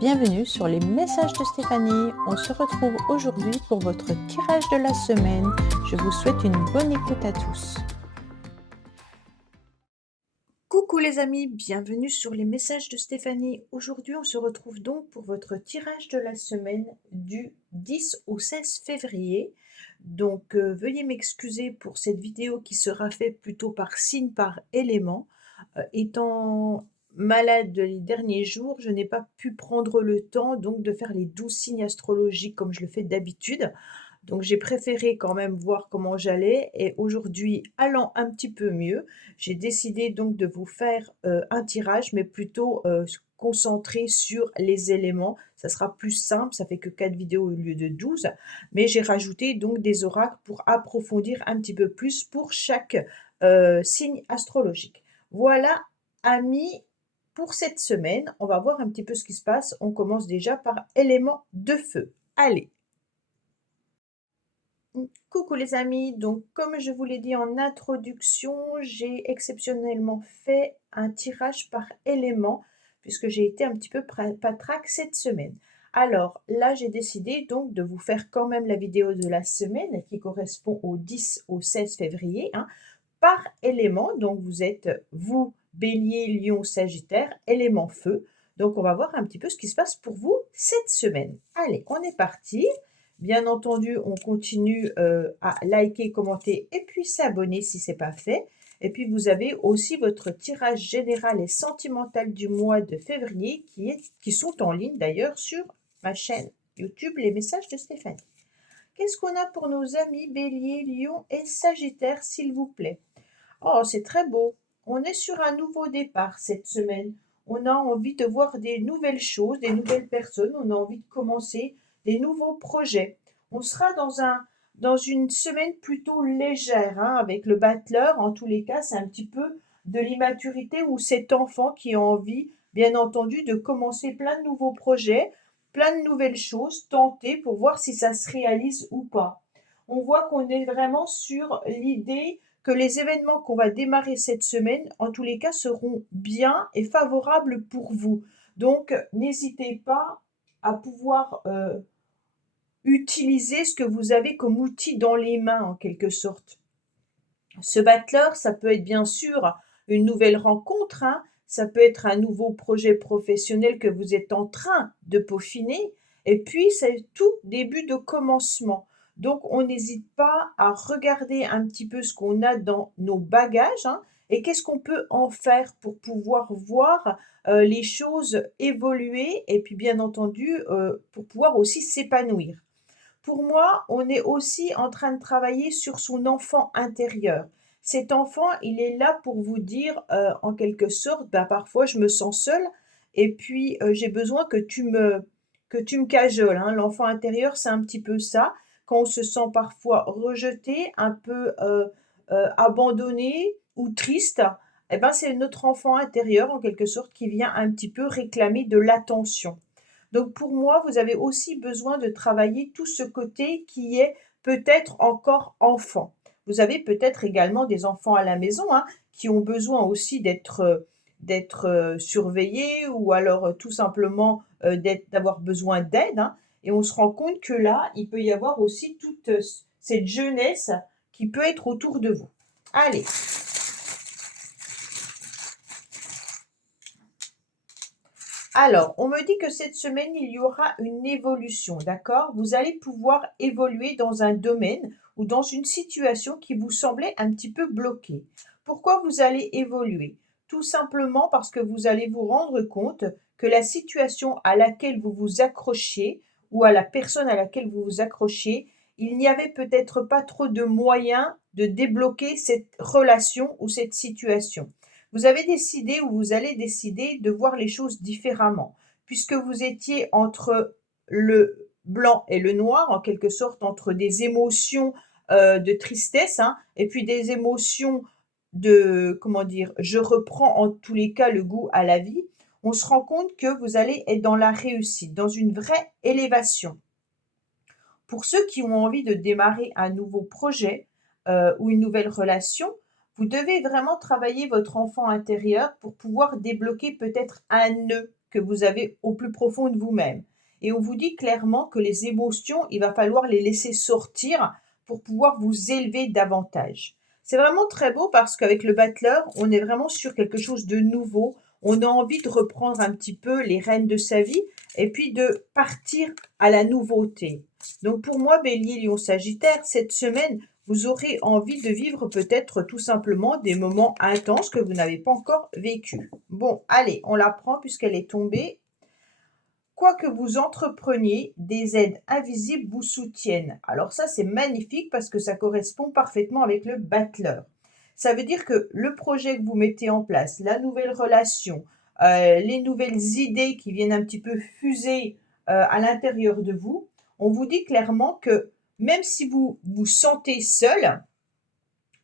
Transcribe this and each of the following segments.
Bienvenue sur les messages de Stéphanie. On se retrouve aujourd'hui pour votre tirage de la semaine. Je vous souhaite une bonne écoute à tous. Coucou les amis, bienvenue sur les messages de Stéphanie. Aujourd'hui, on se retrouve donc pour votre tirage de la semaine du 10 au 16 février. Donc, veuillez m'excuser pour cette vidéo qui sera faite plutôt par signe par élément. Étant malade les derniers jours, je n'ai pas pu prendre le temps donc de faire les 12 signes astrologiques comme je le fais d'habitude. Donc j'ai préféré quand même voir comment j'allais et aujourd'hui, allant un petit peu mieux, j'ai décidé donc de vous faire, un tirage, mais plutôt, concentré sur les éléments. Ça sera plus simple, ça fait que 4 vidéos au lieu de 12, mais j'ai rajouté donc des oracles pour approfondir un petit peu plus pour chaque, signe astrologique. Voilà, amis, pour cette semaine, on va voir un petit peu ce qui se passe. On commence déjà par élément de feu. Allez! Coucou les amis, donc comme je vous l'ai dit en introduction, j'ai exceptionnellement fait un tirage par élément puisque j'ai été un petit peu patraque cette semaine. Alors là, j'ai décidé donc de vous faire quand même la vidéo de la semaine qui correspond au 10 au 16 février, hein, par élément. Donc vous êtes, vous, Bélier, Lion, Sagittaire, élément feu. Donc on va voir un petit peu ce qui se passe pour vous cette semaine. Allez, on est parti. Bien entendu, on continue à liker, commenter et puis s'abonner si ce n'est pas fait. Et puis, vous avez aussi votre tirage général et sentimental du mois de février qui sont en ligne d'ailleurs sur ma chaîne YouTube Les Messages de Stéphanie. Qu'est-ce qu'on a pour nos amis Bélier, Lion et Sagittaire, s'il vous plaît? Oh, c'est très beau. On est sur un nouveau départ cette semaine. On a envie de voir des nouvelles choses, des nouvelles personnes. On a envie de commencer des nouveaux projets. On sera dans une semaine plutôt légère, hein, avec le battleur. En tous les cas, c'est un petit peu de l'immaturité ou cet enfant qui a envie, bien entendu, de commencer plein de nouveaux projets, plein de nouvelles choses, tenter pour voir si ça se réalise ou pas. On voit qu'on est vraiment sur l'idée que les événements qu'on va démarrer cette semaine, en tous les cas, seront bien et favorables pour vous. Donc, n'hésitez pas à pouvoir utiliser ce que vous avez comme outil dans les mains, en quelque sorte. Ce battleur, ça peut être bien sûr une nouvelle rencontre, hein, ça peut être un nouveau projet professionnel que vous êtes en train de peaufiner, et puis c'est tout début de commencement. Donc on n'hésite pas à regarder un petit peu ce qu'on a dans nos bagages, hein, et qu'est-ce qu'on peut en faire pour pouvoir voir les choses évoluer, et puis bien entendu pour pouvoir aussi s'épanouir. Pour moi, on est aussi en train de travailler sur son enfant intérieur. Cet enfant, il est là pour vous dire, en quelque sorte, bah, parfois je me sens seule et puis j'ai besoin que tu me cajoles, hein. L'enfant intérieur, c'est un petit peu ça. Quand on se sent parfois rejeté, un peu abandonné ou triste, eh ben, c'est notre enfant intérieur, en quelque sorte, qui vient un petit peu réclamer de l'attention. Donc pour moi, vous avez aussi besoin de travailler tout ce côté qui est peut-être encore enfant. Vous avez peut-être également des enfants à la maison, hein, qui ont besoin aussi d'être surveillés ou alors tout simplement d'avoir besoin d'aide, hein. Et on se rend compte que là, il peut y avoir aussi toute cette jeunesse qui peut être autour de vous. Allez, alors, on me dit que cette semaine, il y aura une évolution, d'accord? Vous allez pouvoir évoluer dans un domaine ou dans une situation qui vous semblait un petit peu bloquée. Pourquoi vous allez évoluer? Tout simplement parce que vous allez vous rendre compte que la situation à laquelle vous vous accrochiez ou à la personne à laquelle vous vous accrochiez, il n'y avait peut-être pas trop de moyens de débloquer cette relation ou cette situation. Vous avez décidé ou vous allez décider de voir les choses différemment, puisque vous étiez entre le blanc et le noir, en quelque sorte, entre des émotions de tristesse, hein, et puis des émotions de, comment dire, je reprends en tous les cas le goût à la vie. On se rend compte que vous allez être dans la réussite, dans une vraie élévation. Pour ceux qui ont envie de démarrer un nouveau projet ou une nouvelle relation, vous devez vraiment travailler votre enfant intérieur pour pouvoir débloquer peut-être un nœud que vous avez au plus profond de vous-même. Et on vous dit clairement que les émotions, il va falloir les laisser sortir pour pouvoir vous élever davantage. C'est vraiment très beau parce qu'avec le battleur, on est vraiment sur quelque chose de nouveau. On a envie de reprendre un petit peu les rênes de sa vie et puis de partir à la nouveauté. Donc pour moi, Bélier, Lion, Sagittaire, cette semaine, vous aurez envie de vivre peut-être tout simplement des moments intenses que vous n'avez pas encore vécus. Bon, allez, on la prend puisqu'elle est tombée. Quoi que vous entrepreniez, des aides invisibles vous soutiennent. Alors ça, c'est magnifique parce que ça correspond parfaitement avec le battleur. Ça veut dire que le projet que vous mettez en place, la nouvelle relation, les nouvelles idées qui viennent un petit peu fuser à l'intérieur de vous, on vous dit clairement que même si vous vous sentez seul,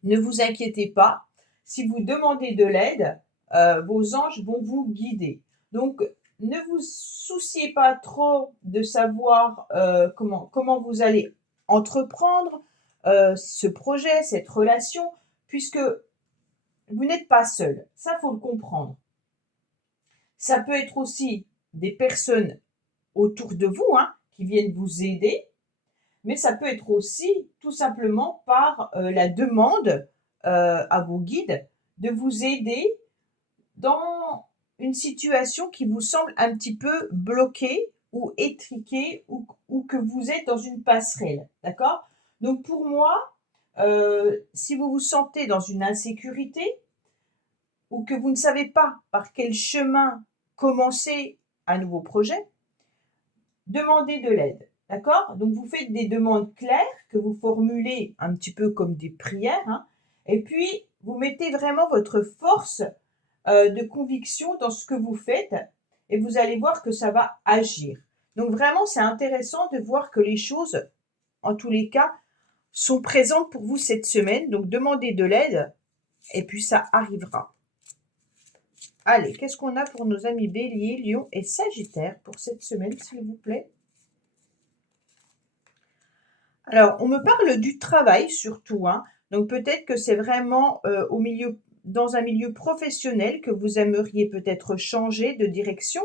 ne vous inquiétez pas. Si vous demandez de l'aide, vos anges vont vous guider. Donc, ne vous souciez pas trop de savoir comment vous allez entreprendre ce projet, cette relation, puisque vous n'êtes pas seul. Ça, faut le comprendre. Ça peut être aussi des personnes autour de vous qui viennent vous aider, mais ça peut être aussi tout simplement par la demande à vos guides de vous aider dans une situation qui vous semble un petit peu bloquée ou étriquée ou que vous êtes dans une passerelle, d'accord? Donc pour moi, si vous vous sentez dans une insécurité ou que vous ne savez pas par quel chemin commencer un nouveau projet, demandez de l'aide, d'accord? Donc vous faites des demandes claires que vous formulez un petit peu comme des prières, et puis vous mettez vraiment votre force de conviction dans ce que vous faites et vous allez voir que ça va agir. Donc vraiment, c'est intéressant de voir que les choses, en tous les cas, sont présentes pour vous cette semaine. Donc demandez de l'aide et puis ça arrivera. Allez, qu'est-ce qu'on a pour nos amis Bélier, Lion et Sagittaire pour cette semaine, s'il vous plaît? Alors, on me parle du travail surtout, donc peut-être que c'est vraiment dans un milieu professionnel que vous aimeriez peut-être changer de direction,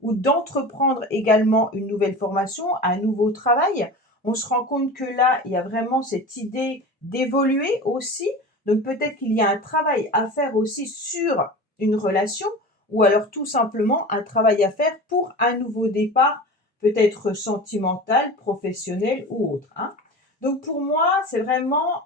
ou d'entreprendre également une nouvelle formation, un nouveau travail. On se rend compte que là, il y a vraiment cette idée d'évoluer aussi. Donc peut-être qu'il y a un travail à faire aussi sur une relation, ou alors tout simplement un travail à faire pour un nouveau départ, peut-être sentimental, professionnel ou autre. Donc pour moi, c'est vraiment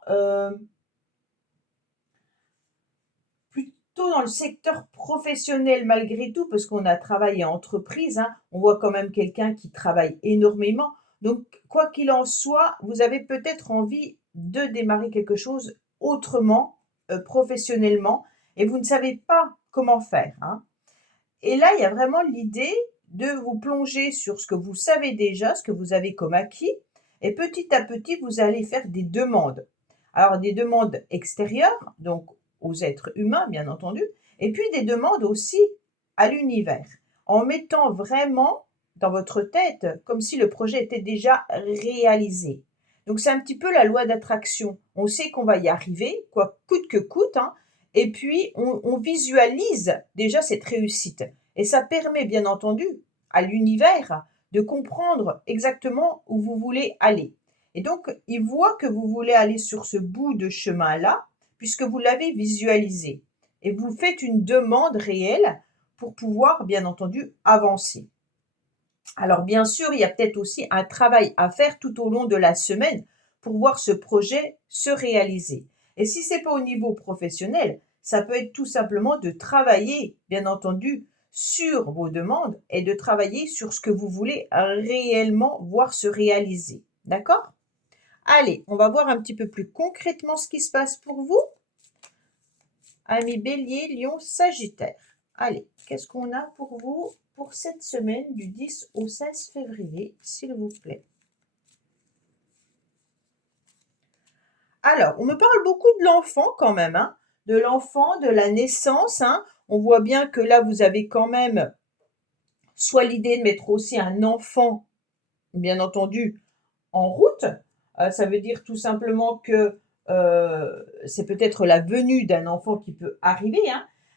plutôt dans le secteur professionnel malgré tout, parce qu'on a travaillé en entreprise, on voit quand même quelqu'un qui travaille énormément. Donc quoi qu'il en soit, vous avez peut-être envie de démarrer quelque chose autrement, professionnellement, et vous ne savez pas comment faire. Et là, il y a vraiment l'idée de vous plonger sur ce que vous savez déjà, ce que vous avez comme acquis, et petit à petit, vous allez faire des demandes. Alors, des demandes extérieures, donc aux êtres humains, bien entendu, et puis des demandes aussi à l'univers, en mettant vraiment dans votre tête comme si le projet était déjà réalisé. Donc, c'est un petit peu la loi d'attraction. On sait qu'on va y arriver, quoi coûte que coûte, et puis on visualise déjà cette réussite. Et ça permet, bien entendu, à l'univers de comprendre exactement où vous voulez aller. Et donc, il voit que vous voulez aller sur ce bout de chemin-là, puisque vous l'avez visualisé. Et vous faites une demande réelle pour pouvoir, bien entendu, avancer. Alors, bien sûr, il y a peut-être aussi un travail à faire tout au long de la semaine pour voir ce projet se réaliser. Et si ce n'est pas au niveau professionnel, ça peut être tout simplement de travailler, bien entendu, sur vos demandes et de travailler sur ce que vous voulez réellement voir se réaliser. D'accord? Allez, on va voir un petit peu plus concrètement ce qui se passe pour vous. Amis Bélier, Lion, Sagittaire. Allez, qu'est-ce qu'on a pour vous pour cette semaine du 10 au 16 février, s'il vous plaît? Alors, on me parle beaucoup de l'enfant quand même, de l'enfant, de la naissance. On voit bien que là, vous avez quand même soit l'idée de mettre aussi un enfant, bien entendu, en route. Ça veut dire tout simplement que c'est peut-être la venue d'un enfant qui peut arriver,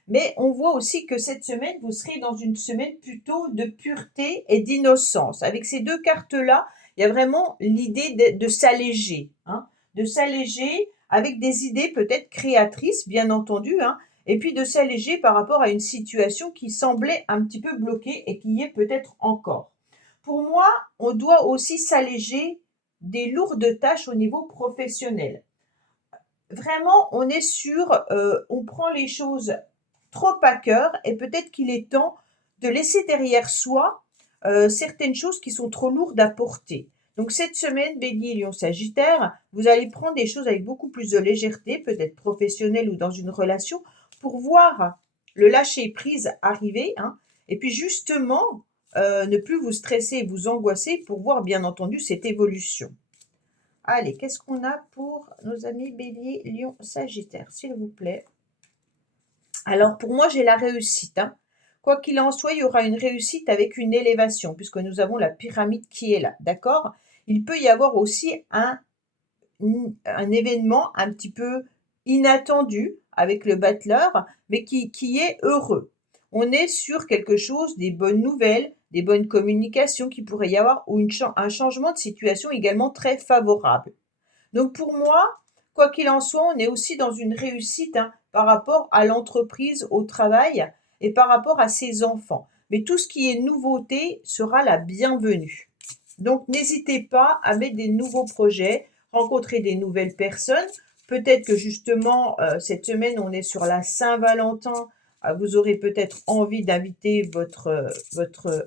Mais on voit aussi que cette semaine, vous serez dans une semaine plutôt de pureté et d'innocence. Avec ces deux cartes-là, il y a vraiment l'idée de s'alléger, hein, de s'alléger avec des idées peut-être créatrices, bien entendu, hein, et puis de s'alléger par rapport à une situation qui semblait un petit peu bloquée et qui y est peut-être encore. Pour moi, on doit aussi s'alléger des lourdes tâches au niveau professionnel. Vraiment, on est on prend les choses trop à cœur et peut-être qu'il est temps de laisser derrière soi certaines choses qui sont trop lourdes à porter. Donc cette semaine, Bélier, Lion, Sagittaire, vous allez prendre des choses avec beaucoup plus de légèreté, peut-être professionnelle ou dans une relation, pour voir le lâcher prise arriver, hein, et puis justement ne plus vous stresser et vous angoisser pour voir bien entendu cette évolution. Allez, qu'est-ce qu'on a pour nos amis Bélier, Lion, Sagittaire, s'il vous plaît? Alors pour moi, j'ai la réussite, hein. Quoi qu'il en soit, il y aura une réussite avec une élévation, puisque nous avons la pyramide qui est là, d'accord? Il peut y avoir aussi un événement un petit peu inattendu avec le battleur, mais qui est heureux. On est sur quelque chose, des bonnes nouvelles, des bonnes communications qui pourrait y avoir, ou un changement de situation également très favorable. Donc pour moi, quoi qu'il en soit, on est aussi dans une réussite, hein, par rapport à l'entreprise, au travail et par rapport à ses enfants. Mais tout ce qui est nouveauté sera la bienvenue. Donc n'hésitez pas à mettre des nouveaux projets, rencontrer des nouvelles personnes. Peut-être que justement, cette semaine, on est sur la Saint-Valentin. Vous aurez peut-être envie d'inviter votre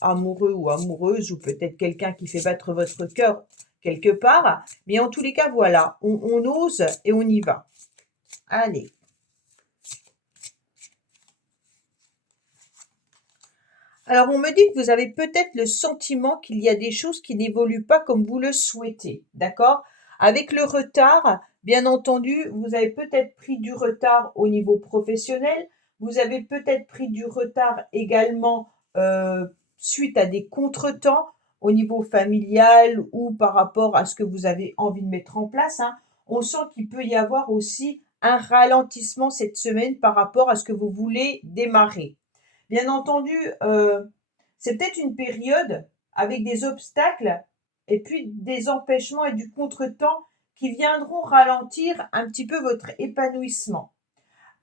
amoureux ou amoureuse, ou peut-être quelqu'un qui fait battre votre cœur quelque part. Mais en tous les cas, voilà, on ose et on y va. Allez. Alors, on me dit que vous avez peut-être le sentiment qu'il y a des choses qui n'évoluent pas comme vous le souhaitez, d'accord? Avec le retard, bien entendu, vous avez peut-être pris du retard au niveau professionnel, vous avez peut-être pris du retard également suite à des contretemps au niveau familial ou par rapport à ce que vous avez envie de mettre en place, hein. On sent qu'il peut y avoir aussi un ralentissement cette semaine par rapport à ce que vous voulez démarrer. Bien entendu, c'est peut-être une période avec des obstacles et puis des empêchements et du contretemps qui viendront ralentir un petit peu votre épanouissement.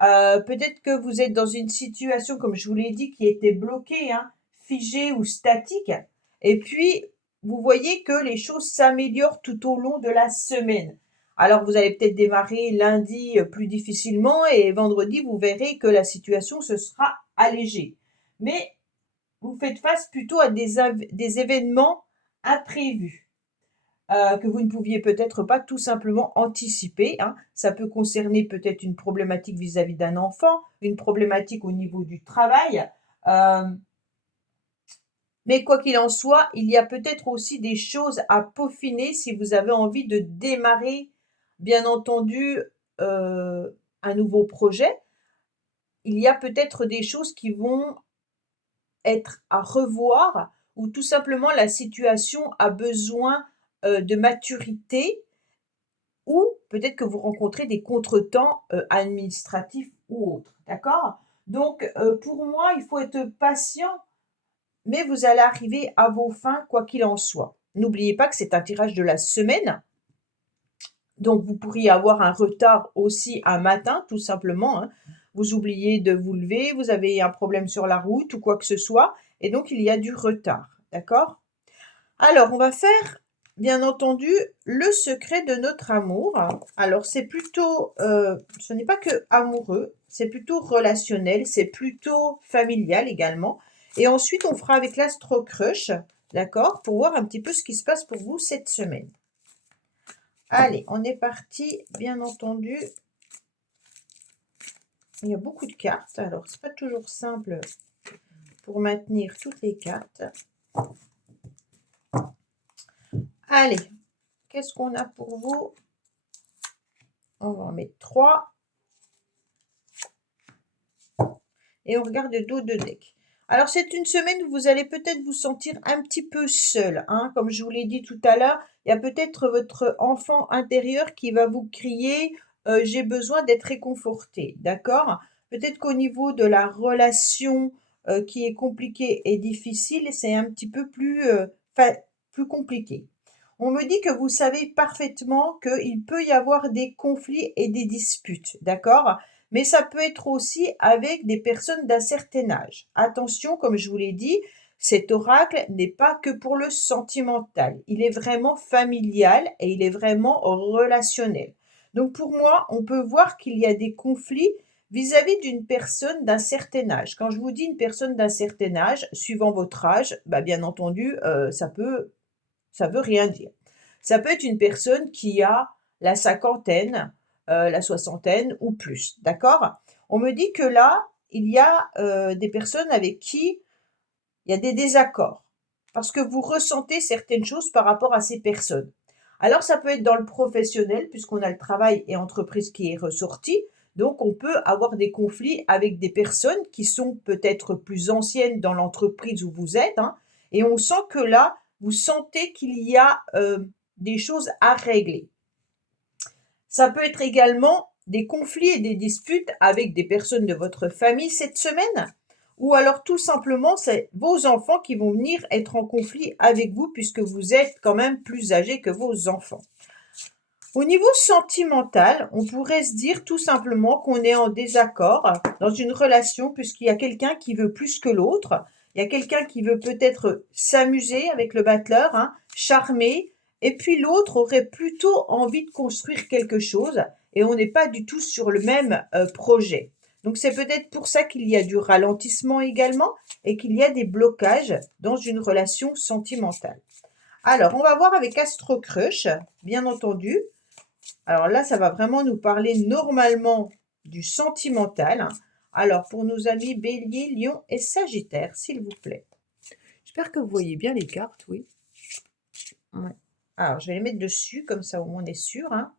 Peut-être que vous êtes dans une situation, comme je vous l'ai dit, qui était bloquée, hein, figée ou statique, et puis vous voyez que les choses s'améliorent tout au long de la semaine. Alors vous allez peut-être démarrer lundi plus difficilement et vendredi, vous verrez que la situation se sera allégée. Mais vous faites face plutôt à des événements imprévus que vous ne pouviez peut-être pas tout simplement anticiper, hein. Ça peut concerner peut-être une problématique vis-à-vis d'un enfant, une problématique au niveau du travail. Mais quoi qu'il en soit, il y a peut-être aussi des choses à peaufiner si vous avez envie de démarrer, bien entendu, un nouveau projet. Il y a peut-être des choses qui vont être à revoir ou tout simplement la situation a besoin de maturité ou peut-être que vous rencontrez des contretemps administratifs ou autres. D'accord? Donc, pour moi, il faut être patient, mais vous allez arriver à vos fins, quoi qu'il en soit. N'oubliez pas que c'est un tirage de la semaine. Donc, vous pourriez avoir un retard aussi un matin, tout simplement, hein. Vous oubliez de vous lever, vous avez un problème sur la route ou quoi que ce soit, et donc il y a du retard. D'accord? Alors, on va faire, bien entendu, le secret de notre amour. Alors, c'est plutôt, ce n'est pas que amoureux, c'est plutôt relationnel, c'est plutôt familial également. Et ensuite, on fera avec l'Astro Crush, d'accord, pour voir un petit peu ce qui se passe pour vous cette semaine. Allez, on est parti, bien entendu. Il y a beaucoup de cartes, alors c'est pas toujours simple pour maintenir toutes les cartes. Allez, qu'est-ce qu'on a pour vous? On va en mettre 3. Et on regarde le dos de deck. Alors, c'est une semaine où vous allez peut-être vous sentir un petit peu seul, hein. Comme je vous l'ai dit tout à l'heure, il y a peut-être votre enfant intérieur qui va vous crier j'ai besoin d'être réconforté, d'accord? Peut-être qu'au niveau de la relation, qui est compliquée et difficile, c'est un petit peu plus compliqué. On me dit que vous savez parfaitement qu'il peut y avoir des conflits et des disputes, d'accord? Mais ça peut être aussi avec des personnes d'un certain âge. Attention, comme je vous l'ai dit, cet oracle n'est pas que pour le sentimental. Il est vraiment familial et il est vraiment relationnel. Donc pour moi, on peut voir qu'il y a des conflits vis-à-vis d'une personne d'un certain âge. Quand je vous dis une personne d'un certain âge, suivant votre âge, bah bien entendu, ça veut rien dire. Ça peut être une personne qui a la cinquantaine, la soixantaine ou plus, d'accord? On me dit que là, il y a, des personnes avec qui il y a des désaccords, parce que vous ressentez certaines choses par rapport à ces personnes. Alors ça peut être dans le professionnel, puisqu'on a le travail et entreprise qui est ressorti, donc on peut avoir des conflits avec des personnes qui sont peut-être plus anciennes dans l'entreprise où vous êtes, hein, et on sent que là, vous sentez qu'il y a, des choses à régler. Ça peut être également des conflits et des disputes avec des personnes de votre famille cette semaine, ou alors tout simplement, c'est vos enfants qui vont venir être en conflit avec vous puisque vous êtes quand même plus âgé que vos enfants. Au niveau sentimental, on pourrait se dire tout simplement qu'on est en désaccord dans une relation puisqu'il y a quelqu'un qui veut plus que l'autre. Il y a quelqu'un qui veut peut-être s'amuser avec le battleur, hein, charmer, et puis l'autre aurait plutôt envie de construire quelque chose et on n'est pas du tout sur le même projet. Donc c'est peut-être pour ça qu'il y a du ralentissement également et qu'il y a des blocages dans une relation sentimentale. Alors, on va voir avec Astro Crush, bien entendu. Alors là, ça va vraiment nous parler normalement du sentimental. Alors, pour nos amis Bélier, Lion et Sagittaire, s'il vous plaît. J'espère que vous voyez bien les cartes, oui. Ouais. Alors, je vais les mettre dessus, comme ça au moins on est sûr, hein.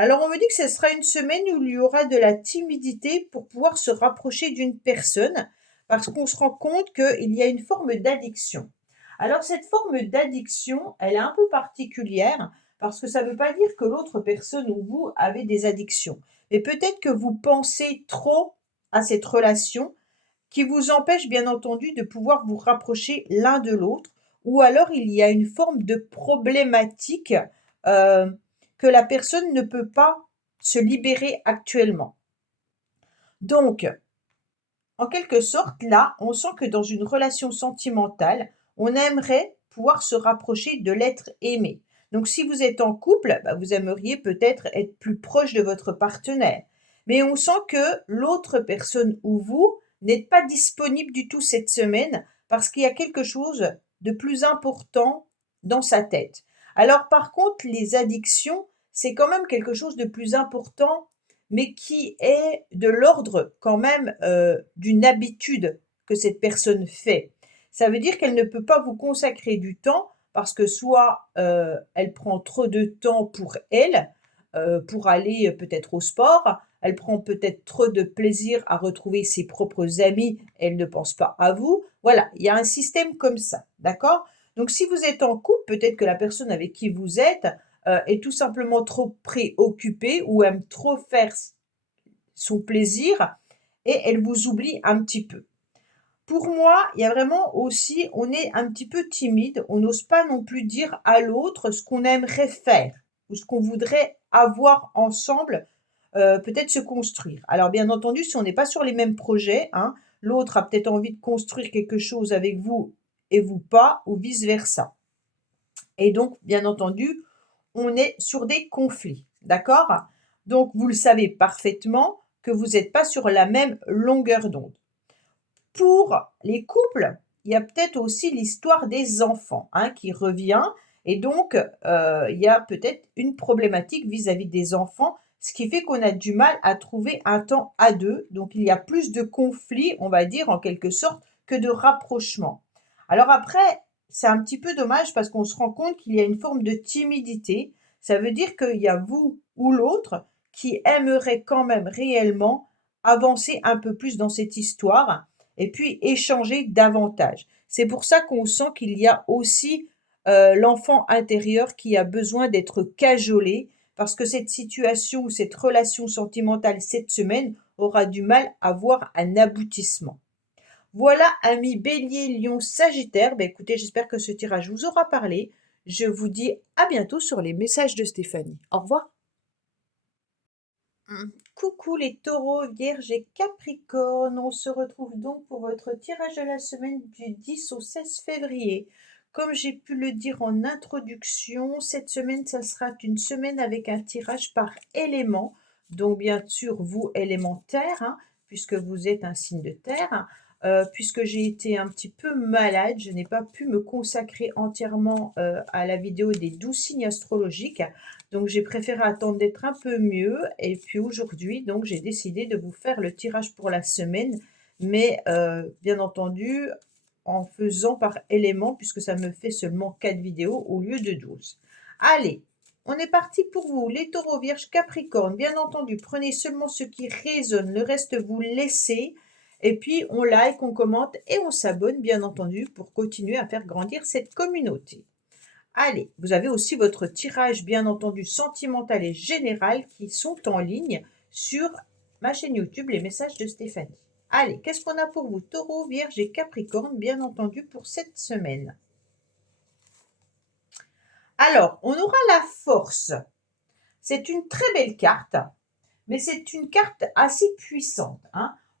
Alors, on me dit que ce sera une semaine où il y aura de la timidité pour pouvoir se rapprocher d'une personne, parce qu'on se rend compte qu'il y a une forme d'addiction. Alors, cette forme d'addiction, elle est un peu particulière, parce que ça ne veut pas dire que l'autre personne ou vous avez des addictions. Mais peut-être que vous pensez trop à cette relation qui vous empêche, bien entendu, de pouvoir vous rapprocher l'un de l'autre, ou alors il y a une forme de problématique euh, que la personne ne peut pas se libérer actuellement. Donc, en quelque sorte, là, on sent que dans une relation sentimentale, on aimerait pouvoir se rapprocher de l'être aimé. Donc, si vous êtes en couple, bah, vous aimeriez peut-être être plus proche de votre partenaire. Mais on sent que l'autre personne ou vous n'êtes pas disponible du tout cette semaine parce qu'il y a quelque chose de plus important dans sa tête. Alors, par contre, les addictions, c'est quand même quelque chose de plus important mais qui est de l'ordre quand même d'une habitude que cette personne fait. Ça veut dire qu'elle ne peut pas vous consacrer du temps parce que soit elle prend trop de temps pour aller peut-être au sport, elle prend peut-être trop de plaisir à retrouver ses propres amis, elle ne pense pas à vous. Voilà, il y a un système comme ça, d'accord? Donc si vous êtes en couple, peut-être que la personne avec qui vous êtes est tout simplement trop préoccupée ou aime trop faire son plaisir et elle vous oublie un petit peu. Pour moi, il y a vraiment aussi, on est un petit peu timide, on n'ose pas non plus dire à l'autre ce qu'on aimerait faire ou ce qu'on voudrait avoir ensemble, peut-être se construire. Alors bien entendu, si on n'est pas sur les mêmes projets, hein, l'autre a peut-être envie de construire quelque chose avec vous et vous pas, ou vice-versa. Et donc, bien entendu, on est sur des conflits, d'accord? Donc, vous le savez parfaitement que vous n'êtes pas sur la même longueur d'onde. Pour les couples, il y a peut-être aussi l'histoire des enfants hein, qui revient. Et donc, il y a peut-être une problématique vis-à-vis des enfants, ce qui fait qu'on a du mal à trouver un temps à deux. Donc, il y a plus de conflits, on va dire, en quelque sorte, que de rapprochement. Alors après, c'est un petit peu dommage parce qu'on se rend compte qu'il y a une forme de timidité. Ça veut dire qu'il y a vous ou l'autre qui aimerait quand même réellement avancer un peu plus dans cette histoire et puis échanger davantage. C'est pour ça qu'on sent qu'il y a aussi l'enfant intérieur qui a besoin d'être cajolé parce que cette situation ou cette relation sentimentale cette semaine aura du mal à voir un aboutissement. Voilà, amis Bélier, Lion, Sagittaire. Ben, écoutez, j'espère que ce tirage vous aura parlé. Je vous dis à bientôt sur les messages de Stéphanie. Au revoir. Coucou les taureaux, vierges et capricornes. On se retrouve donc pour votre tirage de la semaine du 10 au 16 février. Comme j'ai pu le dire en introduction, cette semaine, ça sera une semaine avec un tirage par élément. Donc bien sûr, vous, élémentaire, puisque vous êtes un signe de terre. Puisque j'ai été un petit peu malade, je n'ai pas pu me consacrer entièrement à la vidéo des 12 signes astrologiques. Donc j'ai préféré attendre d'être un peu mieux. Et puis aujourd'hui, donc j'ai décidé de vous faire le tirage pour la semaine. Mais bien entendu, en faisant par élément, puisque ça me fait seulement 4 vidéos au lieu de 12. Allez, on est parti pour vous, les taureaux, vierges, capricornes. Bien entendu, prenez seulement ce qui résonne, le reste vous laissez. Et puis, on like, on commente et on s'abonne, bien entendu, pour continuer à faire grandir cette communauté. Allez, vous avez aussi votre tirage, bien entendu, sentimental et général qui sont en ligne sur ma chaîne YouTube, les messages de Stéphanie. Allez, qu'est-ce qu'on a pour vous, taureau, vierge et capricorne, bien entendu, pour cette semaine? Alors, on aura la force. C'est une très belle carte, mais c'est une carte assez puissante.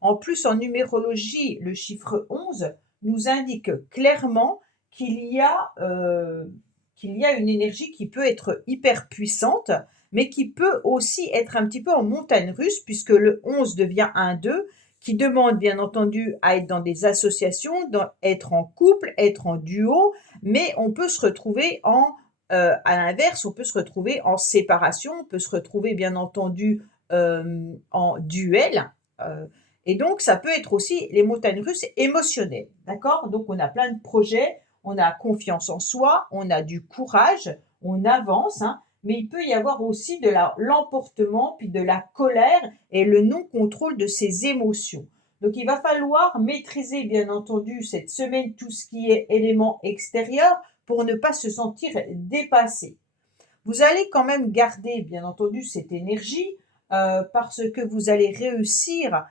En plus, en numérologie, le chiffre 11 nous indique clairement qu'il y a une énergie qui peut être hyper puissante, mais qui peut aussi être un petit peu en montagne russe, puisque le 11 devient un 2, qui demande bien entendu à être dans des associations, être en couple, être en duo, mais on peut se retrouver à l'inverse, on peut se retrouver en séparation, on peut se retrouver bien entendu en duel. Et donc, ça peut être aussi les montagnes russes émotionnelles. D'accord? Donc, on a plein de projets, on a confiance en soi, on a du courage, on avance, mais il peut y avoir aussi de l'emportement, puis de la colère et le non-contrôle de ses émotions. Donc, il va falloir maîtriser, bien entendu, cette semaine, tout ce qui est éléments extérieurs pour ne pas se sentir dépassé. Vous allez quand même garder, bien entendu, cette énergie parce que vous allez réussir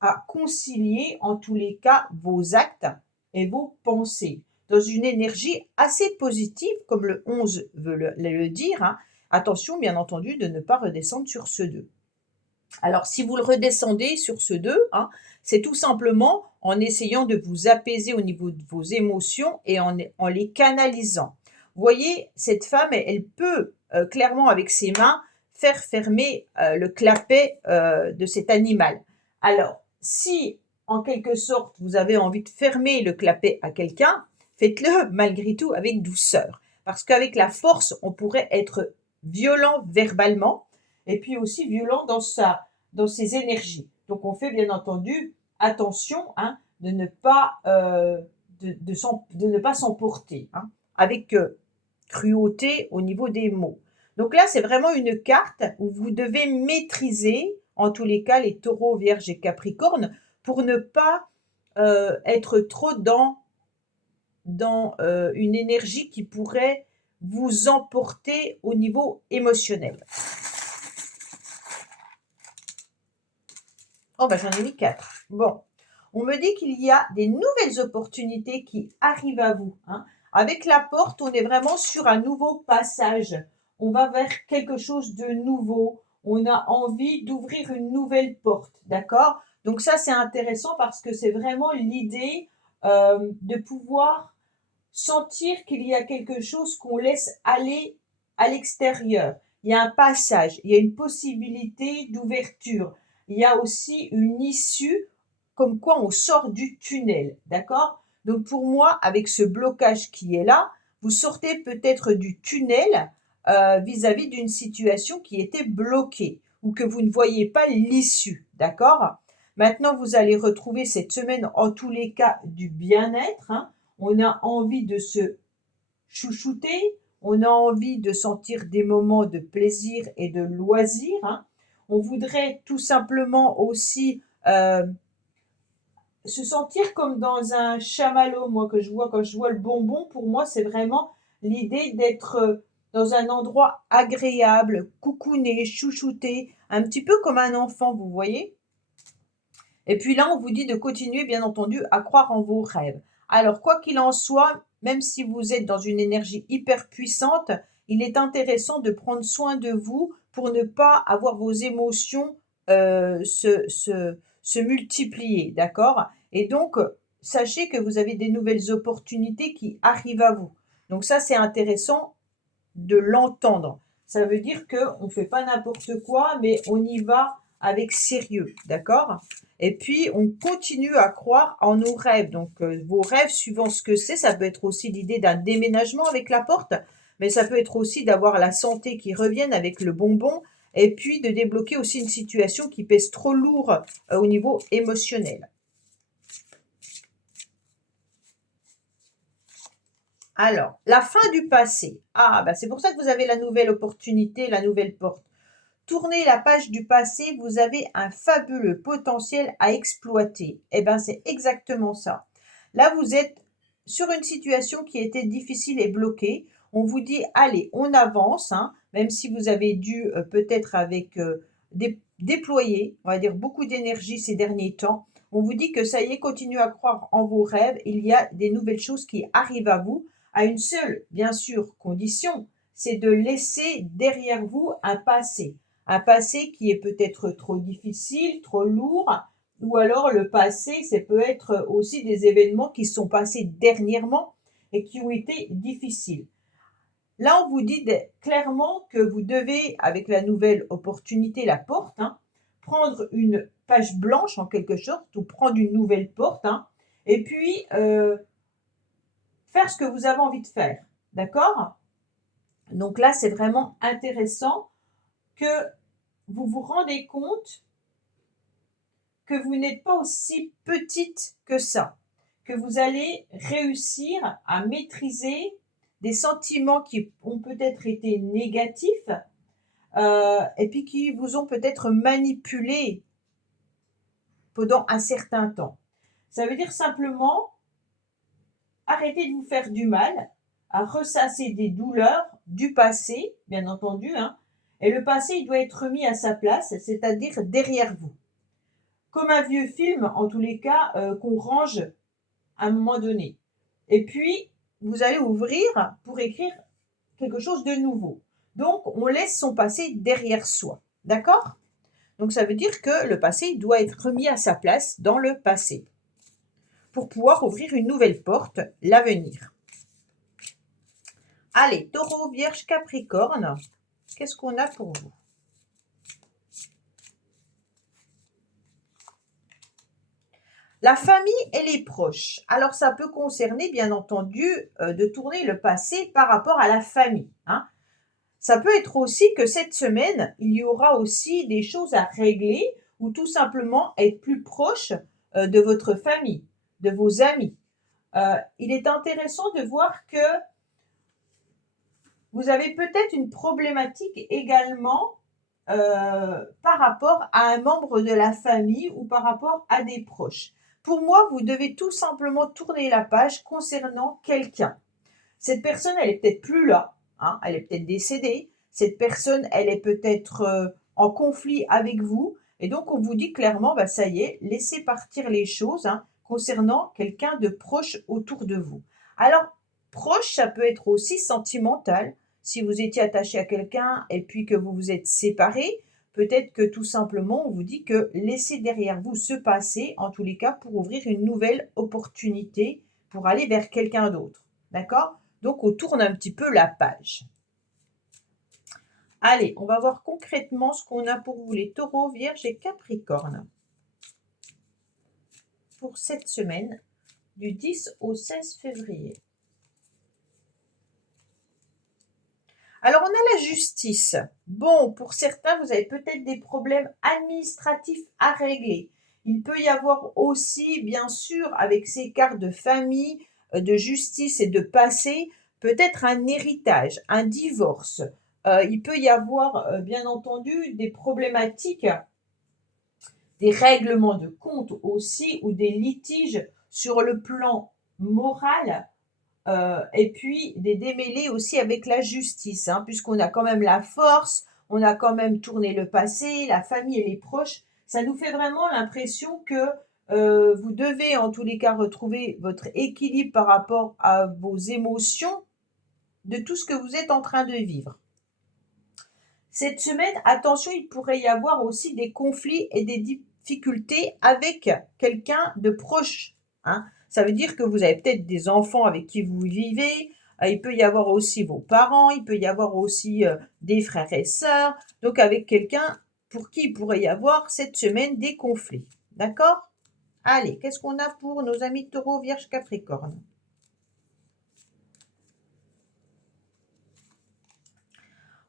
à concilier, en tous les cas, vos actes et vos pensées dans une énergie assez positive, comme le 11 veut le dire. Attention, bien entendu, de ne pas redescendre sur ce 2. Alors, si vous le redescendez sur ce 2, c'est tout simplement en essayant de vous apaiser au niveau de vos émotions et en les canalisant. Vous voyez, cette femme, elle peut clairement, avec ses mains, faire fermer le clapet de cet animal. Alors, si, en quelque sorte, vous avez envie de fermer le clapet à quelqu'un, faites-le malgré tout avec douceur. Parce qu'avec la force, on pourrait être violent verbalement, et puis aussi violent dans ses énergies. Donc, on fait bien entendu attention de ne pas s'emporter avec cruauté au niveau des mots. Donc là, c'est vraiment une carte où vous devez maîtriser, en tous les cas, les taureaux, vierges et capricornes, pour ne pas être trop dans une énergie qui pourrait vous emporter au niveau émotionnel. Oh, ben j'en ai mis 4. Bon, on me dit qu'il y a des nouvelles opportunités qui arrivent à vous. Avec la porte, on est vraiment sur un nouveau passage. On va vers quelque chose de nouveau. On a envie d'ouvrir une nouvelle porte, d'accord? Donc ça, c'est intéressant parce que c'est vraiment l'idée de pouvoir sentir qu'il y a quelque chose qu'on laisse aller à l'extérieur. Il y a un passage, il y a une possibilité d'ouverture. Il y a aussi une issue, comme quoi on sort du tunnel, d'accord? Donc pour moi, avec ce blocage qui est là, vous sortez peut-être du tunnel vis-à-vis d'une situation qui était bloquée ou que vous ne voyez pas l'issue, d'accord? Maintenant, vous allez retrouver cette semaine, en tous les cas, du bien-être. On a envie de se chouchouter, on a envie de sentir des moments de plaisir et de loisir. On voudrait tout simplement aussi se sentir comme dans un chamallow. Moi, que je vois quand je vois le bonbon, pour moi, c'est vraiment l'idée d'être dans un endroit agréable, coucouné, chouchouté, un petit peu comme un enfant, vous voyez? Et puis là, on vous dit de continuer, bien entendu, à croire en vos rêves. Alors, quoi qu'il en soit, même si vous êtes dans une énergie hyper puissante, il est intéressant de prendre soin de vous pour ne pas avoir vos émotions se multiplier, d'accord? Et donc, sachez que vous avez des nouvelles opportunités qui arrivent à vous. Donc ça, c'est intéressant de l'entendre. Ça veut dire qu'on ne fait pas n'importe quoi, mais on y va avec sérieux, d'accord? Et puis, on continue à croire en nos rêves. Donc, vos rêves, suivant ce que c'est, ça peut être aussi l'idée d'un déménagement avec la porte, mais ça peut être aussi d'avoir la santé qui revienne avec le bonbon, et puis de débloquer aussi une situation qui pèse trop lourd au niveau émotionnel. Alors, la fin du passé. Ah, bah c'est pour ça que vous avez la nouvelle opportunité, la nouvelle porte. Tournez la page du passé, vous avez un fabuleux potentiel à exploiter. Eh bien, c'est exactement ça. Là, vous êtes sur une situation qui était difficile et bloquée. On vous dit, allez, on avance, hein, même si vous avez dû peut-être avec déployer, on va dire, beaucoup d'énergie ces derniers temps. On vous dit que ça y est, continuez à croire en vos rêves. Il y a des nouvelles choses qui arrivent à vous, à une seule, bien sûr, condition, c'est de laisser derrière vous un passé. Un passé qui est peut-être trop difficile, trop lourd, ou alors le passé, ça peut être aussi des événements qui sont passés dernièrement et qui ont été difficiles. Là, on vous dit clairement que vous devez, avec la nouvelle opportunité, la porte, hein, prendre une page blanche en quelque sorte, ou prendre une nouvelle porte, hein, et puis faire ce que vous avez envie de faire. D'accord? Donc là, c'est vraiment intéressant que vous vous rendez compte que vous n'êtes pas aussi petite que ça, que vous allez réussir à maîtriser des sentiments qui ont peut-être été négatifs et puis qui vous ont peut-être manipulé pendant un certain temps. Ça veut dire simplement arrêter de vous faire du mal, à ressasser des douleurs du passé, bien entendu, hein, et le passé, il doit être mis à sa place, c'est-à-dire derrière vous. Comme un vieux film, en tous les cas, qu'on range à un moment donné. Et puis, vous allez ouvrir pour écrire quelque chose de nouveau. Donc, on laisse son passé derrière soi. D'accord? Donc, ça veut dire que le passé doit être remis à sa place dans le passé pour pouvoir ouvrir une nouvelle porte, l'avenir. Allez, Taureau, Vierge, Capricorne, qu'est-ce qu'on a pour vous? La famille et les proches. Alors, ça peut concerner, bien entendu, de tourner le passé par rapport à la famille, hein. Ça peut être aussi que cette semaine, il y aura aussi des choses à régler ou tout simplement être plus proche de votre famille, de vos amis. Il est intéressant de voir que vous avez peut-être une problématique également par rapport à un membre de la famille ou par rapport à des proches. Pour moi, vous devez tout simplement tourner la page concernant quelqu'un. Cette personne, elle est peut-être plus là, hein, elle est peut-être décédée. Cette personne, elle est peut-être en conflit avec vous. Et donc, on vous dit clairement, bah, ça y est, laissez partir les choses hein, concernant quelqu'un de proche autour de vous. Alors, proche, ça peut être aussi sentimental. Si vous étiez attaché à quelqu'un et puis que vous vous êtes séparés, peut-être que tout simplement, on vous dit que laissez derrière vous ce passé, en tous les cas, pour ouvrir une nouvelle opportunité, pour aller vers quelqu'un d'autre. D'accord? Donc, on tourne un petit peu la page. Allez, on va voir concrètement ce qu'on a pour vous, les taureaux, vierges et capricornes. Pour cette semaine, du 10 au 16 février. Alors, on a la justice. Bon, pour certains, vous avez peut-être des problèmes administratifs à régler. Il peut y avoir aussi, bien sûr, avec ces cartes de famille, de justice et de passé, peut-être un héritage, un divorce. Il peut y avoir, bien entendu, des problématiques, des règlements de compte aussi, ou des litiges sur le plan moral et puis des démêlés aussi avec la justice, hein, puisqu'on a quand même la force, on a quand même tourné le passé, la famille et les proches. Ça nous fait vraiment l'impression que vous devez en tous les cas retrouver votre équilibre par rapport à vos émotions de tout ce que vous êtes en train de vivre. Cette semaine, attention, il pourrait y avoir aussi des conflits et des difficultés avec quelqu'un de proche, hein. Ça veut dire que vous avez peut-être des enfants avec qui vous vivez, il peut y avoir aussi vos parents, il peut y avoir aussi des frères et sœurs, donc avec quelqu'un pour qui il pourrait y avoir cette semaine des conflits. D'accord? Allez, qu'est-ce qu'on a pour nos amis Taureau, Vierge, Capricorne?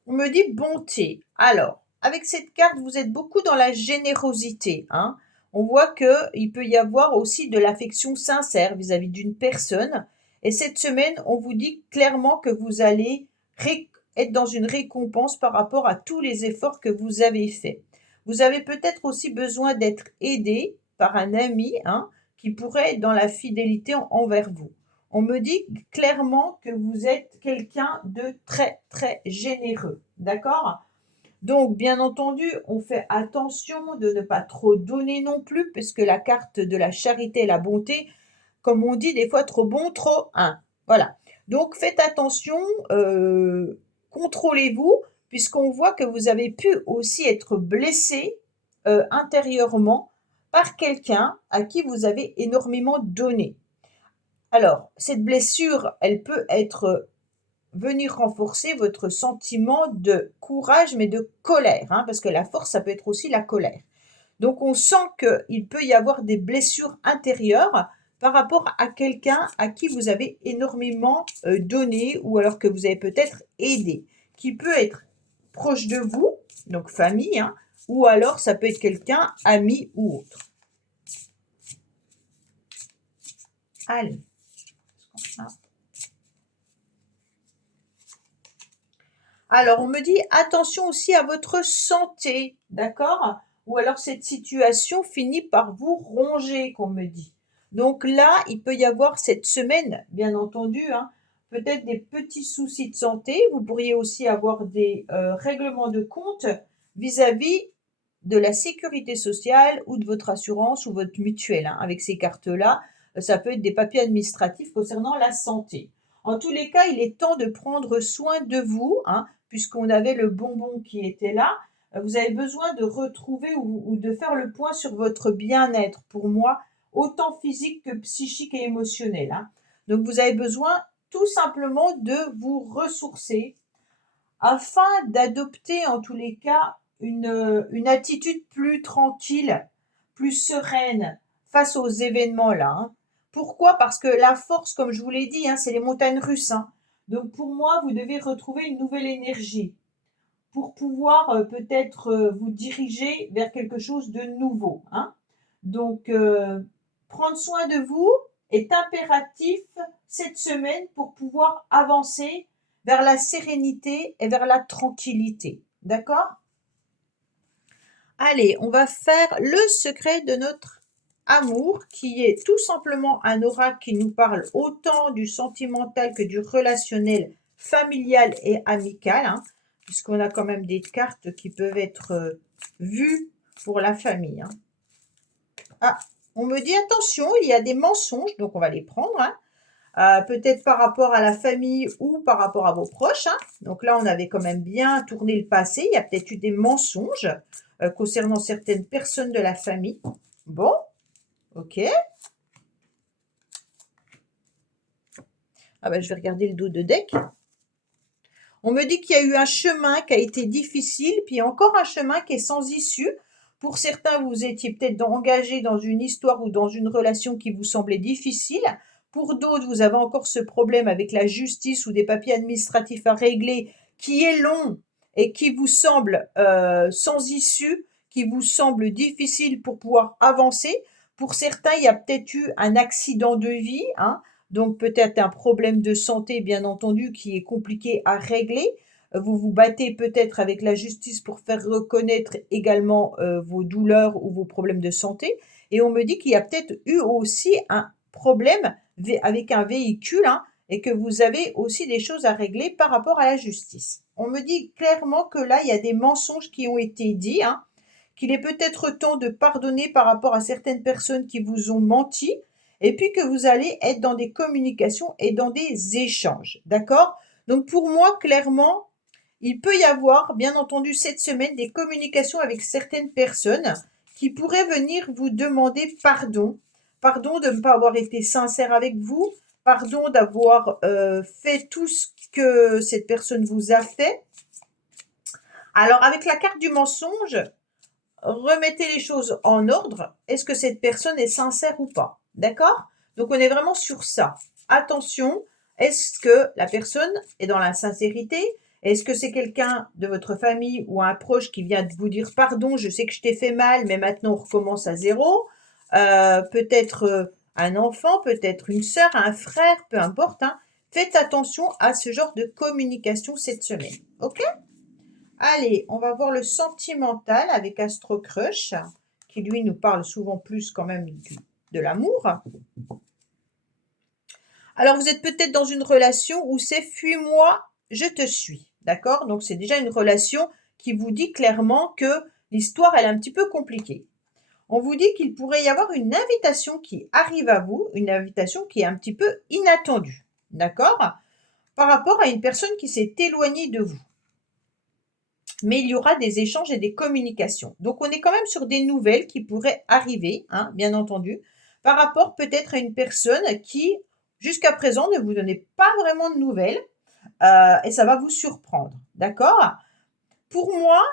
On me dit bonté. Alors, avec cette carte, vous êtes beaucoup dans la générosité, hein. On voit qu'il peut y avoir aussi de l'affection sincère vis-à-vis d'une personne. Et cette semaine, on vous dit clairement que vous allez être dans une récompense par rapport à tous les efforts que vous avez faits. Vous avez peut-être aussi besoin d'être aidé par un ami, hein, qui pourrait être dans la fidélité envers vous. On me dit clairement que vous êtes quelqu'un de très, très généreux. D'accord? Donc, bien entendu, on fait attention de ne pas trop donner non plus, puisque la carte de la charité et la bonté, comme on dit des fois, trop bon, trop un. Voilà. Donc, faites attention, contrôlez-vous, puisqu'on voit que vous avez pu aussi être blessé intérieurement par quelqu'un à qui vous avez énormément donné. Alors, cette blessure, elle peut être venir renforcer votre sentiment de courage, mais de colère, hein, parce que la force, ça peut être aussi la colère. Donc, on sent qu'il peut y avoir des blessures intérieures par rapport à quelqu'un à qui vous avez énormément donné ou alors que vous avez peut-être aidé, qui peut être proche de vous, donc famille, hein, ou alors ça peut être quelqu'un, ami ou autre. Allez. Alors, on me dit attention aussi à votre santé, d'accord? Ou alors cette situation finit par vous ronger, qu'on me dit. Donc là, il peut y avoir cette semaine, bien entendu, hein, peut-être des petits soucis de santé. Vous pourriez aussi avoir des règlements de compte vis-à-vis de la sécurité sociale ou de votre assurance ou votre mutuelle, hein. Avec ces cartes-là, ça peut être des papiers administratifs concernant la santé. En tous les cas, il est temps de prendre soin de vous, hein, puisqu'on avait le bonbon qui était là. Vous avez besoin de retrouver ou de faire le point sur votre bien-être, pour moi, autant physique que psychique et émotionnel, hein. Donc, vous avez besoin tout simplement de vous ressourcer afin d'adopter en tous les cas une attitude plus tranquille, plus sereine face aux événements là, hein. Pourquoi? Parce que la force, comme je vous l'ai dit, hein, c'est les montagnes russes, hein. Donc pour moi, vous devez retrouver une nouvelle énergie pour pouvoir peut-être vous diriger vers quelque chose de nouveau, hein. Donc prendre soin de vous est impératif cette semaine pour pouvoir avancer vers la sérénité et vers la tranquillité. D'accord? Allez, on va faire le secret de notre amour, qui est tout simplement un oracle qui nous parle autant du sentimental que du relationnel, familial et amical, hein, puisqu'on a quand même des cartes qui peuvent être vues pour la famille, hein. Ah, on me dit attention, il y a des mensonges, donc on va les prendre, hein. Peut-être par rapport à la famille ou par rapport à vos proches, hein. Donc là, on avait quand même bien tourné le passé. Il y a peut-être eu des mensonges concernant certaines personnes de la famille. Bon, ok. Ah ben, je vais regarder le dos de deck. On me dit qu'il y a eu un chemin qui a été difficile, puis encore un chemin qui est sans issue. Pour certains, vous étiez peut-être engagé dans une histoire ou dans une relation qui vous semblait difficile. Pour d'autres, vous avez encore ce problème avec la justice ou des papiers administratifs à régler qui est long et qui vous semble sans issue, qui vous semble difficile pour pouvoir avancer. Pour certains, il y a peut-être eu un accident de vie, hein, donc peut-être un problème de santé, bien entendu, qui est compliqué à régler. Vous vous battez peut-être avec la justice pour faire reconnaître également vos douleurs ou vos problèmes de santé. Et on me dit qu'il y a peut-être eu aussi un problème avec un véhicule, hein, et que vous avez aussi des choses à régler par rapport à la justice. On me dit clairement que là, il y a des mensonges qui ont été dits, hein, qu'il est peut-être temps de pardonner par rapport à certaines personnes qui vous ont menti, et puis que vous allez être dans des communications et dans des échanges. D'accord? Donc pour moi, clairement, il peut y avoir, bien entendu, cette semaine, des communications avec certaines personnes qui pourraient venir vous demander pardon. Pardon de ne pas avoir été sincère avec vous, pardon d'avoir fait tout ce que cette personne vous a fait. Alors, avec la carte du mensonge, remettez les choses en ordre. Est-ce que cette personne est sincère ou pas? D'accord? Donc, on est vraiment sur ça. Attention, est-ce que la personne est dans la sincérité? Est-ce que c'est quelqu'un de votre famille ou un proche qui vient de vous dire pardon, je sais que je t'ai fait mal, mais maintenant on recommence à zéro? Peut-être un enfant, peut-être une sœur, un frère, peu importe, hein. Faites attention à ce genre de communication cette semaine. OK? Allez, on va voir le sentimental avec Astro Crush, qui lui nous parle souvent plus quand même de l'amour. Alors, vous êtes peut-être dans une relation où c'est fuis-moi, je te suis. D'accord? Donc, c'est déjà une relation qui vous dit clairement que l'histoire, elle est un petit peu compliquée. On vous dit qu'il pourrait y avoir une invitation qui arrive à vous, une invitation qui est un petit peu inattendue. D'accord? Par rapport à une personne qui s'est éloignée de vous. Mais il y aura des échanges et des communications. Donc, on est quand même sur des nouvelles qui pourraient arriver, hein, bien entendu, par rapport peut-être à une personne qui, jusqu'à présent, ne vous donnait pas vraiment de nouvelles, et ça va vous surprendre. D'accord? Pour moi,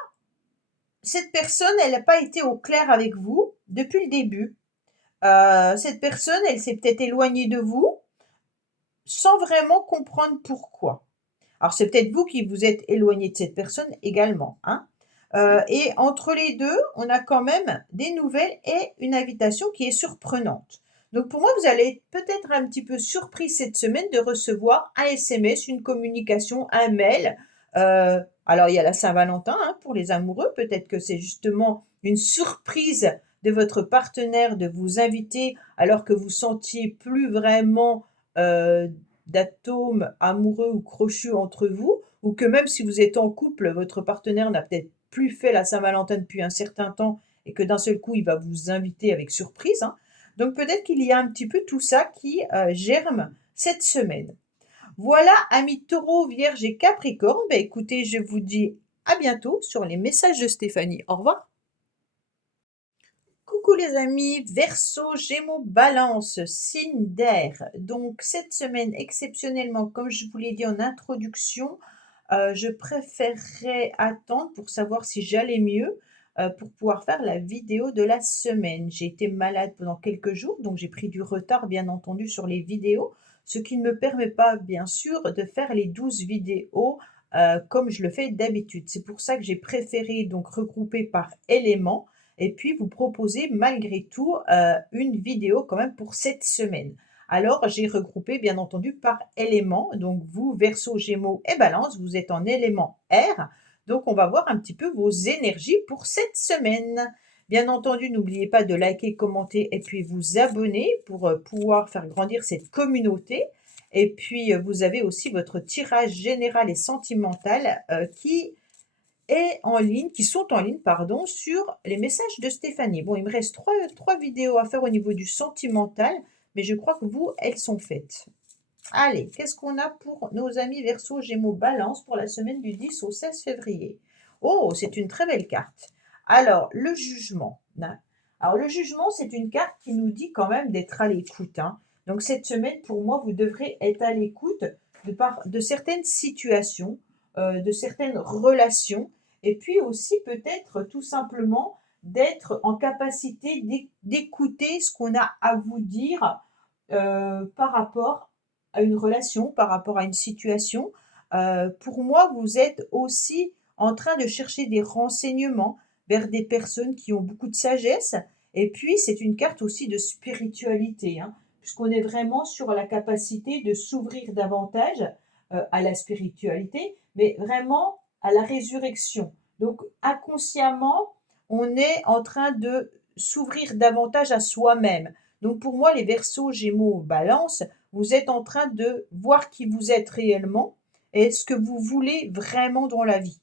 cette personne, elle n'a pas été au clair avec vous depuis le début. Cette personne, elle s'est peut-être éloignée de vous sans vraiment comprendre pourquoi. Alors, c'est peut-être vous qui vous êtes éloigné de cette personne également, hein. Et entre les deux, on a quand même des nouvelles et une invitation qui est surprenante. Donc pour moi, vous allez être peut-être un petit peu surpris cette semaine de recevoir un SMS, une communication, un mail. Alors il y a la Saint-Valentin, hein, pour les amoureux. Peut-être que c'est justement une surprise de votre partenaire de vous inviter alors que vous sentiez plus vraiment d'atomes amoureux ou crochus entre vous, ou que même si vous êtes en couple, votre partenaire n'a peut-être plus fait la Saint-Valentin depuis un certain temps et que d'un seul coup, il va vous inviter avec surprise, hein. Donc peut-être qu'il y a un petit peu tout ça qui germe cette semaine. Voilà, amis Taureau, Vierge et Capricorne. Ben, écoutez, je vous dis à bientôt sur les messages de Stéphanie. Au revoir. Coucou les amis, Verseau, Gémeaux, Balance, signe d'air. Donc cette semaine, exceptionnellement, comme je vous l'ai dit en introduction, je préférerais attendre pour savoir si j'allais mieux, pour pouvoir faire la vidéo de la semaine. J'ai été malade pendant quelques jours, donc j'ai pris du retard bien entendu sur les vidéos, ce qui ne me permet pas bien sûr de faire les 12 vidéos comme je le fais d'habitude. C'est pour ça que j'ai préféré donc regrouper par éléments et puis vous proposer malgré tout une vidéo quand même pour cette semaine. Alors, j'ai regroupé bien entendu par éléments. Donc, vous, Verseau, Gémeaux et Balance, vous êtes en élément R. Donc, on va voir un petit peu vos énergies pour cette semaine. Bien entendu, n'oubliez pas de liker, commenter et puis vous abonner pour pouvoir faire grandir cette communauté. Et puis, vous avez aussi votre tirage général et sentimental qui sont en ligne, pardon, sur les messages de Stéphanie. Bon, il me reste trois vidéos à faire au niveau du sentimental, mais je crois que vous, elles sont faites. Allez, qu'est-ce qu'on a pour nos amis Verseau, Gémeaux, Balance pour la semaine du 10 au 16 février? Oh, c'est une très belle carte. Alors, le jugement. Alors, le jugement, c'est une carte qui nous dit quand même d'être à l'écoute, hein. Donc, cette semaine, pour moi, vous devrez être à l'écoute de certaines situations, de certaines relations, et puis aussi peut-être tout simplement d'être en capacité d'écouter ce qu'on a à vous dire par rapport à une relation, par rapport à une situation. Pour moi, vous êtes aussi en train de chercher des renseignements vers des personnes qui ont beaucoup de sagesse. Et puis, c'est une carte aussi de spiritualité, hein, puisqu'on est vraiment sur la capacité de s'ouvrir davantage à la spiritualité, mais vraiment à la résurrection. Donc, inconsciemment, on est en train de s'ouvrir davantage à soi-même. Donc, pour moi, les Verseaux, Gémeaux, Balance, vous êtes en train de voir qui vous êtes réellement et ce que vous voulez vraiment dans la vie.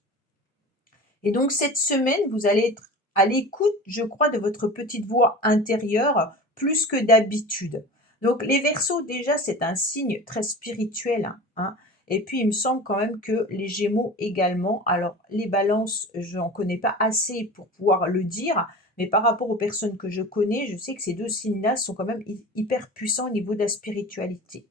Et donc cette semaine, vous allez être à l'écoute, je crois, de votre petite voix intérieure plus que d'habitude. Donc les Verseaux, déjà, c'est un signe très spirituel, hein. Et puis il me semble quand même que les Gémeaux également. Alors les Balances, je n'en connais pas assez pour pouvoir le dire, mais par rapport aux personnes que je connais, je sais que ces 2 signes-là sont quand même hyper puissants au niveau de la spiritualité.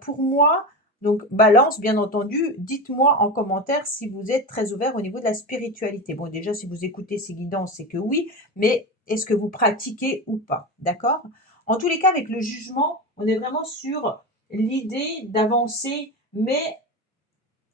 Pour moi, donc Balance, bien entendu, dites-moi en commentaire si vous êtes très ouvert au niveau de la spiritualité. Bon, déjà, si vous écoutez ces guidances, c'est que oui, mais est-ce que vous pratiquez ou pas? D'accord? En tous les cas, avec le jugement, on est vraiment sur l'idée d'avancer, mais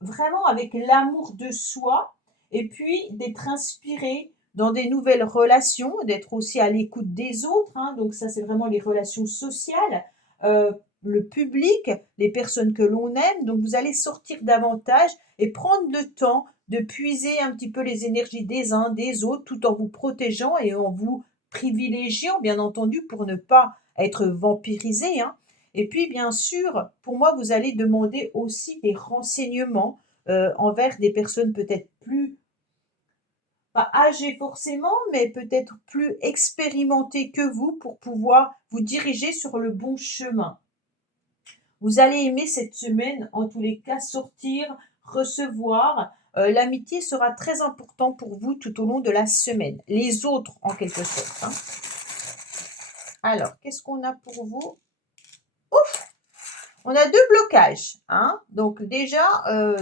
vraiment avec l'amour de soi et puis d'être inspiré dans des nouvelles relations, d'être aussi à l'écoute des autres, hein. Donc ça, c'est vraiment les relations sociales, le public, les personnes que l'on aime. Donc vous allez sortir davantage et prendre le temps de puiser un petit peu les énergies des uns, des autres, tout en vous protégeant et en vous privilégiant, bien entendu, pour ne pas être vampirisé, hein. Et puis, bien sûr, pour moi, vous allez demander aussi des renseignements envers des personnes peut-être plus, pas âgées forcément, mais peut-être plus expérimentées que vous pour pouvoir vous diriger sur le bon chemin. Vous allez aimer cette semaine, en tous les cas, sortir, recevoir. L'amitié sera très important pour vous tout au long de la semaine. Les autres, en quelque sorte, hein. Alors, qu'est-ce qu'on a pour vous? On a 2 blocages, hein. Donc déjà,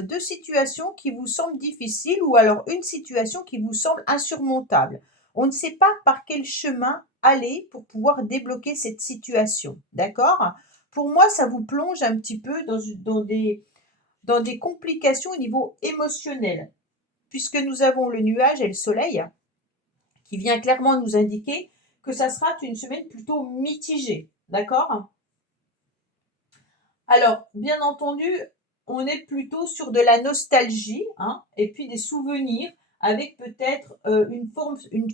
2 situations qui vous semblent difficiles ou alors une situation qui vous semble insurmontable. On ne sait pas par quel chemin aller pour pouvoir débloquer cette situation, d'accord? Pour moi, ça vous plonge un petit peu dans des complications au niveau émotionnel, puisque nous avons le nuage et le soleil qui vient clairement nous indiquer que ça sera une semaine plutôt mitigée, d'accord? Alors, bien entendu, on est plutôt sur de la nostalgie, hein, et puis des souvenirs avec peut-être une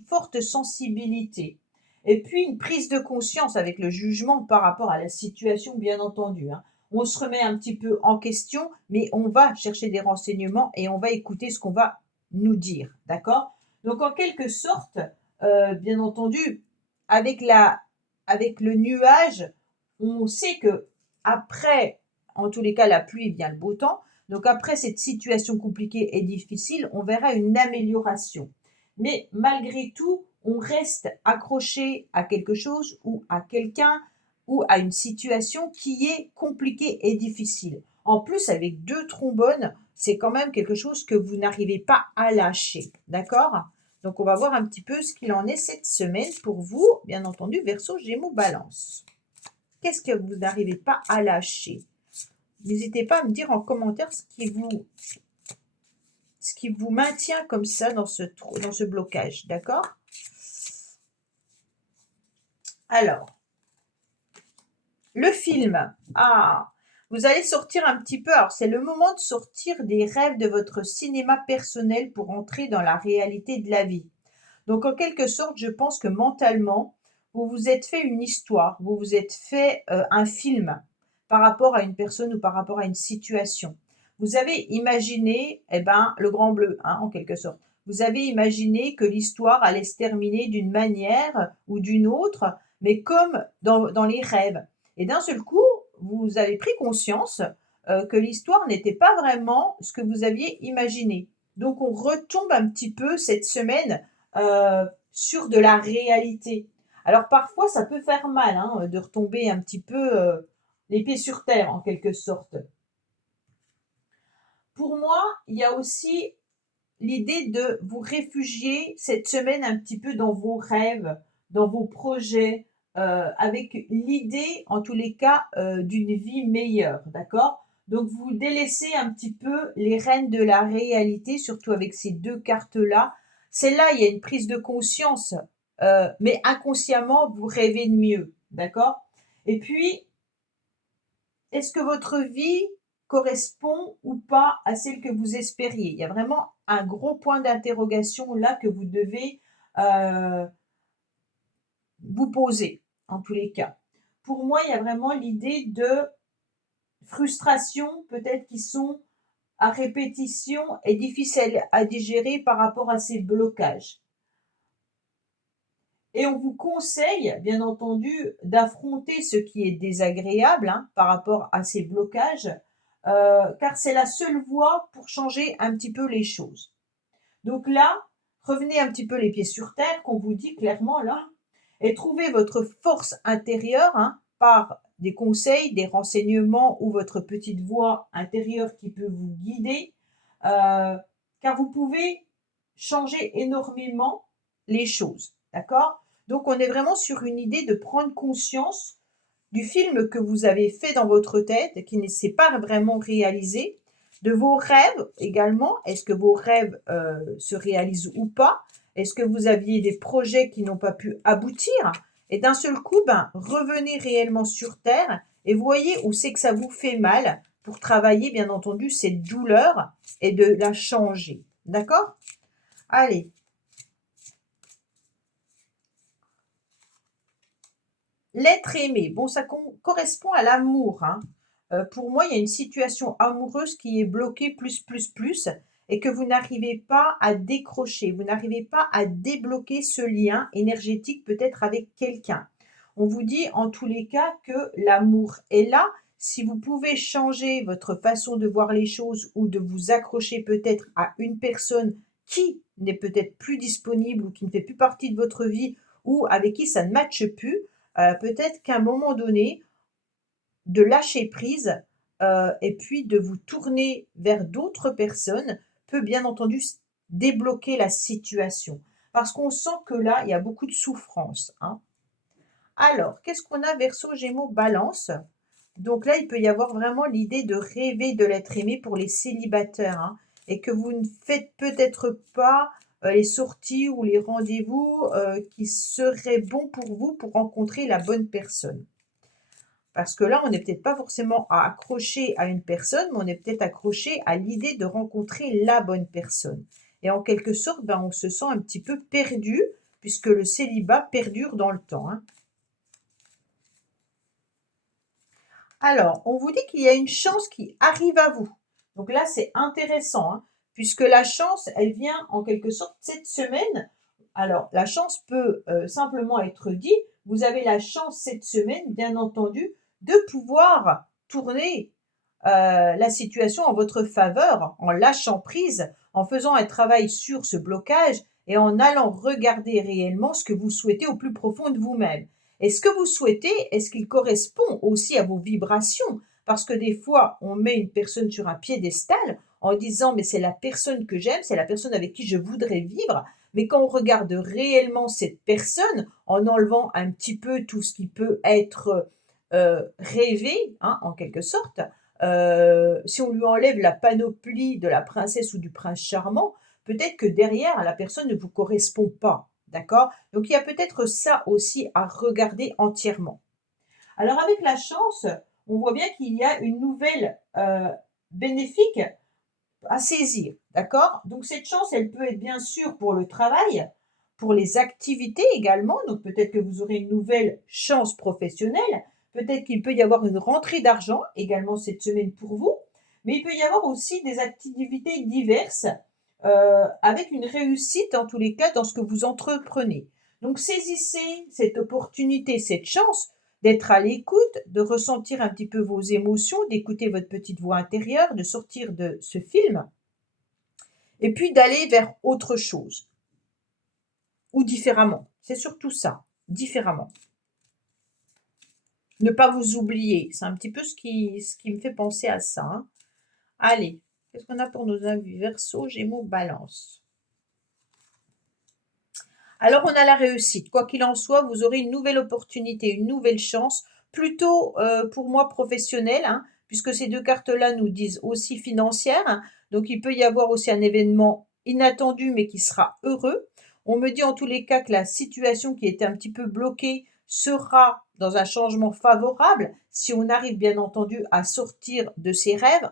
forte sensibilité. Et puis une prise de conscience avec le jugement par rapport à la situation, bien entendu, hein. On se remet un petit peu en question, mais on va chercher des renseignements et on va écouter ce qu'on va nous dire, d'accord? Donc en quelque sorte, bien entendu, avec avec le nuage, on sait que après, en tous les cas, la pluie vient le beau temps. Donc après cette situation compliquée et difficile, on verra une amélioration. Mais malgré tout, on reste accroché à quelque chose ou à quelqu'un ou à une situation qui est compliquée et difficile. En plus, avec 2 trombones, c'est quand même quelque chose que vous n'arrivez pas à lâcher. D'accord? Donc on va voir un petit peu ce qu'il en est cette semaine pour vous, bien entendu, Verseau, Gémeaux, Balance. Qu'est-ce que vous n'arrivez pas à lâcher? N'hésitez pas à me dire en commentaire ce qui vous maintient comme ça dans ce blocage, d'accord? Alors, le film. Ah, vous allez sortir un petit peu. Alors, c'est le moment de sortir des rêves de votre cinéma personnel pour entrer dans la réalité de la vie. Donc, en quelque sorte, je pense que mentalement, vous vous êtes fait une histoire, vous vous êtes fait un film par rapport à une personne ou par rapport à une situation. Vous avez imaginé, eh ben, le grand bleu, hein, en quelque sorte. Vous avez imaginé que l'histoire allait se terminer d'une manière ou d'une autre, mais comme dans les rêves. Et d'un seul coup, vous avez pris conscience que l'histoire n'était pas vraiment ce que vous aviez imaginé. Donc, on retombe un petit peu cette semaine sur de la réalité. Alors parfois, ça peut faire mal hein, de retomber un petit peu les pieds sur terre, en quelque sorte. Pour moi, il y a aussi l'idée de vous réfugier cette semaine un petit peu dans vos rêves, dans vos projets, avec l'idée, en tous les cas, d'une vie meilleure, d'accord? Donc vous délaissez un petit peu les rênes de la réalité, surtout avec ces 2 cartes-là. C'est là, il y a une prise de conscience, mais inconsciemment, vous rêvez de mieux, d'accord? Et puis, est-ce que votre vie correspond ou pas à celle que vous espériez? Il y a vraiment un gros point d'interrogation là que vous devez vous poser, en tous les cas. pour moi, il y a vraiment l'idée de frustration, peut-être qui sont à répétition et difficiles à digérer par rapport à ces blocages. Et on vous conseille, bien entendu, d'affronter ce qui est désagréable par rapport à ces blocages, car c'est la seule voie pour changer un petit peu les choses. Donc là, revenez un petit peu les pieds sur terre, qu'on vous dit clairement là, et trouvez votre force intérieure par des conseils, des renseignements ou votre petite voix intérieure qui peut vous guider, car vous pouvez changer énormément les choses, d'accord? Donc on est vraiment sur une idée de prendre conscience du film que vous avez fait dans votre tête, qui ne s'est pas vraiment réalisé, de vos rêves également. Est-ce que vos rêves se réalisent ou pas? Est-ce que vous aviez des projets qui n'ont pas pu aboutir? Et d'un seul coup, revenez réellement sur Terre et voyez où c'est que ça vous fait mal pour travailler, bien entendu, cette douleur et de la changer. D'accord? Allez. L'être aimé, bon, ça correspond à l'amour. Pour moi, il y a une situation amoureuse qui est bloquée plus, et que vous n'arrivez pas à décrocher, vous n'arrivez pas à débloquer ce lien énergétique peut-être avec quelqu'un. On vous dit en tous les cas que l'amour est là. Si vous pouvez changer votre façon de voir les choses ou de vous accrocher peut-être à une personne qui n'est peut-être plus disponible ou qui ne fait plus partie de votre vie ou avec qui ça ne matche plus, peut-être qu'à un moment donné, de lâcher prise et puis de vous tourner vers d'autres personnes peut bien entendu débloquer la situation. Parce qu'on sent que là, il y a beaucoup de souffrance. Alors, qu'est-ce qu'on a Verseau, Gémeaux, Balance? Donc là, il peut y avoir vraiment l'idée de rêver de l'être aimé pour les célibataires et que vous ne faites peut-être pas les sorties ou les rendez-vous qui seraient bons pour vous pour rencontrer la bonne personne. Parce que là, on n'est peut-être pas forcément accroché à une personne, mais on est peut-être accroché à l'idée de rencontrer la bonne personne. Et en quelque sorte, on se sent un petit peu perdu, puisque le célibat perdure dans le temps. Alors, on vous dit qu'il y a une chance qui arrive à vous. Donc là, c'est intéressant, puisque la chance, elle vient en quelque sorte cette semaine. Alors, la chance peut simplement être dit, vous avez la chance cette semaine, bien entendu, de pouvoir tourner la situation en votre faveur, en lâchant prise, en faisant un travail sur ce blocage et en allant regarder réellement ce que vous souhaitez au plus profond de vous-même. Et ce que vous souhaitez, est-ce qu'il correspond aussi à vos vibrations? Parce que des fois, on met une personne sur un piédestal en disant mais c'est la personne que j'aime, c'est la personne avec qui je voudrais vivre. Mais quand on regarde réellement cette personne, en enlevant un petit peu tout ce qui peut être rêvé, en quelque sorte, si on lui enlève la panoplie de la princesse ou du prince charmant, peut-être que derrière, la personne ne vous correspond pas. D'accord? Donc, il y a peut-être ça aussi à regarder entièrement. Alors, avec la chance, on voit bien qu'il y a une nouvelle bénéfique à saisir. D'accord? Donc, cette chance, elle peut être bien sûr pour le travail, pour les activités également. Donc, peut-être que vous aurez une nouvelle chance professionnelle. Peut-être qu'il peut y avoir une rentrée d'argent également cette semaine pour vous. Mais il peut y avoir aussi des activités diverses avec une réussite en tous les cas dans ce que vous entreprenez. Donc saisissez cette opportunité, cette chance d'être à l'écoute, de ressentir un petit peu vos émotions, d'écouter votre petite voix intérieure, de sortir de ce film et puis d'aller vers autre chose ou différemment. C'est surtout ça, différemment. Ne pas vous oublier, c'est un petit peu ce qui me fait penser à ça. Allez, qu'est-ce qu'on a pour nos avis? Verseau, Gémeaux, Balance. Alors, on a la réussite. Quoi qu'il en soit, vous aurez une nouvelle opportunité, une nouvelle chance, plutôt pour moi professionnelle, puisque ces deux cartes-là nous disent aussi financière. Donc, il peut y avoir aussi un événement inattendu, mais qui sera heureux. On me dit en tous les cas que la situation qui était un petit peu bloquée sera dans un changement favorable, si on arrive bien entendu à sortir de ses rêves,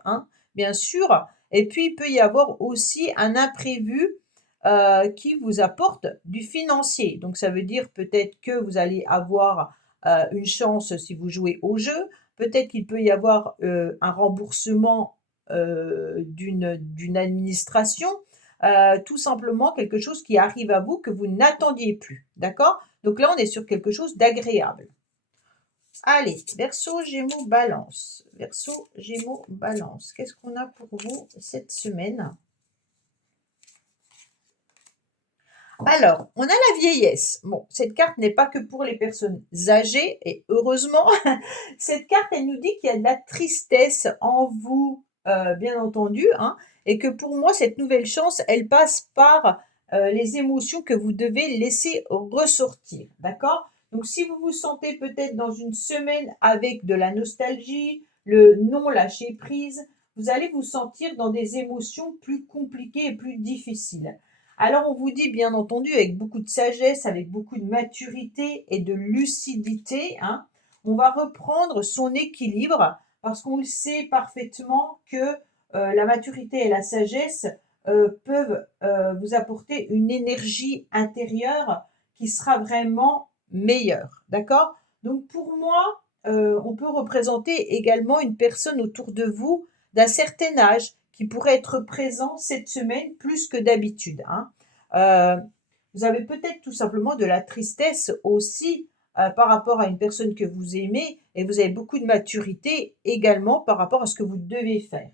bien sûr. Et puis, il peut y avoir aussi un imprévu qui vous apporte du financier. Donc, ça veut dire peut-être que vous allez avoir une chance si vous jouez au jeu. Peut-être qu'il peut y avoir un remboursement d'une administration, tout simplement quelque chose qui arrive à vous que vous n'attendiez plus. D'accord? Donc là, on est sur quelque chose d'agréable. Allez, Verseau, Gémeaux, Balance. Verseau, Gémeaux, Balance. Qu'est-ce qu'on a pour vous cette semaine? Alors, on a la vieillesse. Bon, cette carte n'est pas que pour les personnes âgées, et heureusement, cette carte, elle nous dit qu'il y a de la tristesse en vous, bien entendu, hein, et que pour moi, cette nouvelle chance, elle passe par les émotions que vous devez laisser ressortir, d'accord? Donc, si vous vous sentez peut-être dans une semaine avec de la nostalgie, le non-lâcher prise, vous allez vous sentir dans des émotions plus compliquées et plus difficiles. Alors on vous dit bien entendu avec beaucoup de sagesse, avec beaucoup de maturité et de lucidité, hein, on va reprendre son équilibre parce qu'on le sait parfaitement que la maturité et la sagesse peuvent vous apporter une énergie intérieure qui sera vraiment meilleure. D'accord? Donc pour moi, on peut représenter également une personne autour de vous d'un certain âge qui pourrait être présent cette semaine plus que d'habitude, hein. Vous avez peut-être tout simplement de la tristesse aussi par rapport à une personne que vous aimez et vous avez beaucoup de maturité également par rapport à ce que vous devez faire.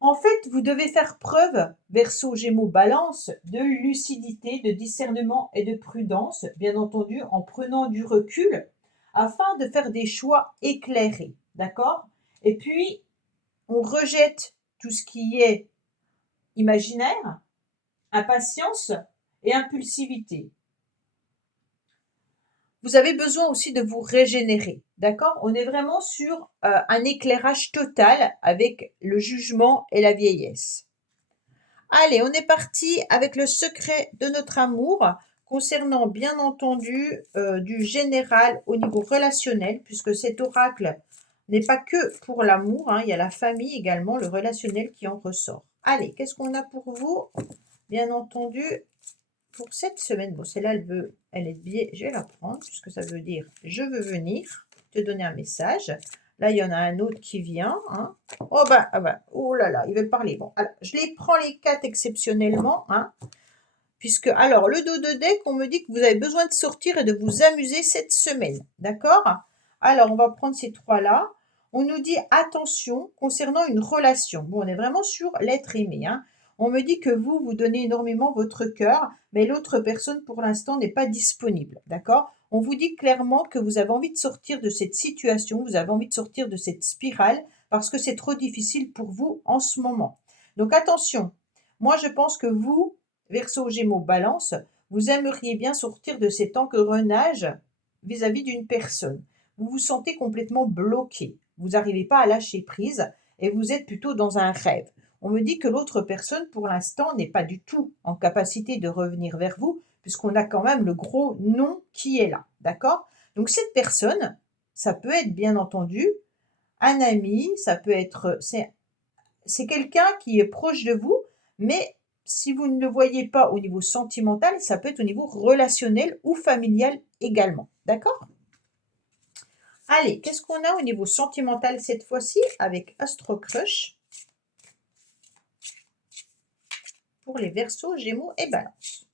En fait, vous devez faire preuve, Verseau, Gémeaux, Balance, de lucidité, de discernement et de prudence, bien entendu en prenant du recul afin de faire des choix éclairés, d'accord? Et puis, on rejette tout ce qui est imaginaire, impatience et impulsivité. Vous avez besoin aussi de vous régénérer, d'accord? On est vraiment sur un éclairage total avec le jugement et la vieillesse. Allez, on est parti avec le secret de notre amour concernant bien entendu du général au niveau relationnel, puisque cet oracle n'est pas que pour l'amour, hein, il y a la famille également, le relationnel qui en ressort. Allez, qu'est-ce qu'on a pour vous? Bien entendu, pour cette semaine, bon, celle-là, elle est biais, je vais la prendre, puisque ça veut dire « je veux venir te donner un message ». Là, il y en a un autre qui vient. Hein. Oh, oh là là, il veut parler. Bon, alors, je les prends les 4 exceptionnellement, hein, puisque, alors, le dos de deck, on me dit que vous avez besoin de sortir et de vous amuser cette semaine, d'accord? Alors, on va prendre ces 3-là. On nous dit attention concernant une relation. Bon, on est vraiment sur l'être aimé, hein. On me dit que vous donnez énormément votre cœur, mais l'autre personne, pour l'instant, n'est pas disponible, d'accord? On vous dit clairement que vous avez envie de sortir de cette situation, vous avez envie de sortir de cette spirale, parce que c'est trop difficile pour vous en ce moment. Donc attention, moi je pense que vous, Verseau, Gémeaux, Balance, vous aimeriez bien sortir de cet engrenage vis-à-vis d'une personne. Vous vous sentez complètement bloqué, vous n'arrivez pas à lâcher prise et vous êtes plutôt dans un rêve. On me dit que l'autre personne, pour l'instant, n'est pas du tout en capacité de revenir vers vous, puisqu'on a quand même le gros non qui est là, d'accord? Donc cette personne, ça peut être bien entendu un ami, ça peut être, c'est quelqu'un qui est proche de vous, mais si vous ne le voyez pas au niveau sentimental, ça peut être au niveau relationnel ou familial également, d'accord? Allez, qu'est-ce qu'on a au niveau sentimental cette fois-ci avec Astro Crush pour les Verseaux, Gémeaux et Balance?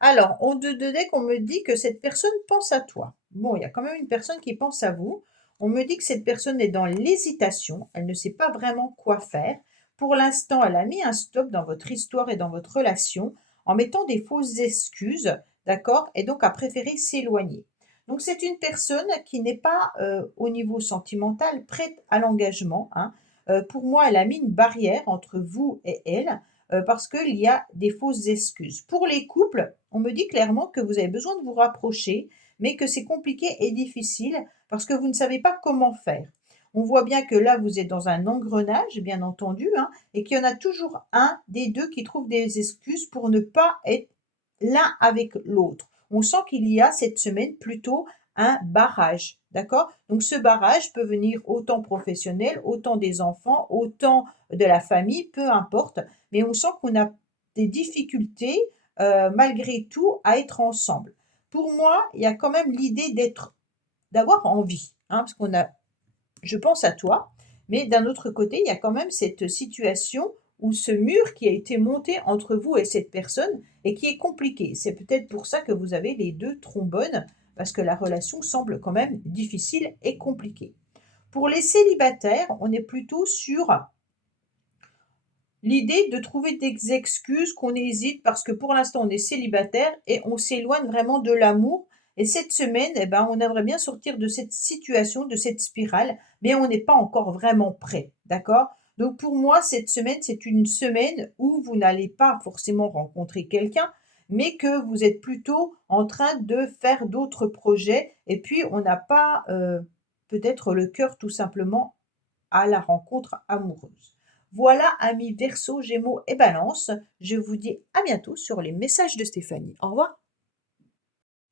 Alors, en deux de deck, on me dit que cette personne pense à toi. Bon, il y a quand même une personne qui pense à vous. On me dit que cette personne est dans l'hésitation. Elle ne sait pas vraiment quoi faire. Pour l'instant, elle a mis un stop dans votre histoire et dans votre relation en mettant des fausses excuses, d'accord? Et donc a préféré s'éloigner. Donc c'est une personne qui n'est pas au niveau sentimental prête à l'engagement, hein. Pour moi, elle a mis une barrière entre vous et elle parce qu'il y a des fausses excuses. Pour les couples, on me dit clairement que vous avez besoin de vous rapprocher, mais que c'est compliqué et difficile parce que vous ne savez pas comment faire. On voit bien que là, vous êtes dans un engrenage, bien entendu, hein, et qu'il y en a toujours un des deux qui trouve des excuses pour ne pas être l'un avec l'autre. On sent qu'il y a cette semaine plutôt un barrage, D'accord? Donc ce barrage peut venir autant professionnel, autant des enfants, autant de la famille, peu importe. Mais on sent qu'on a des difficultés, malgré tout, à être ensemble. Pour moi, il y a quand même l'idée d'avoir envie, hein, parce qu'on a je pense à toi, mais d'un autre côté, il y a quand même cette situation ou ce mur qui a été monté entre vous et cette personne et qui est compliqué. C'est peut-être pour ça que vous avez les 2 trombones, parce que la relation semble quand même difficile et compliquée. Pour les célibataires, on est plutôt sur l'idée de trouver des excuses, qu'on hésite parce que pour l'instant on est célibataire et on s'éloigne vraiment de l'amour. Et cette semaine, eh ben, on aimerait bien sortir de cette situation, de cette spirale, mais on n'est pas encore vraiment prêt, d'accord? Donc pour moi, cette semaine, c'est une semaine où vous n'allez pas forcément rencontrer quelqu'un, mais que vous êtes plutôt en train de faire d'autres projets. Et puis, on n'a pas peut-être le cœur tout simplement à la rencontre amoureuse. Voilà, amis Verseau, Gémeaux et Balance. Je vous dis à bientôt sur les messages de Stéphanie. Au revoir.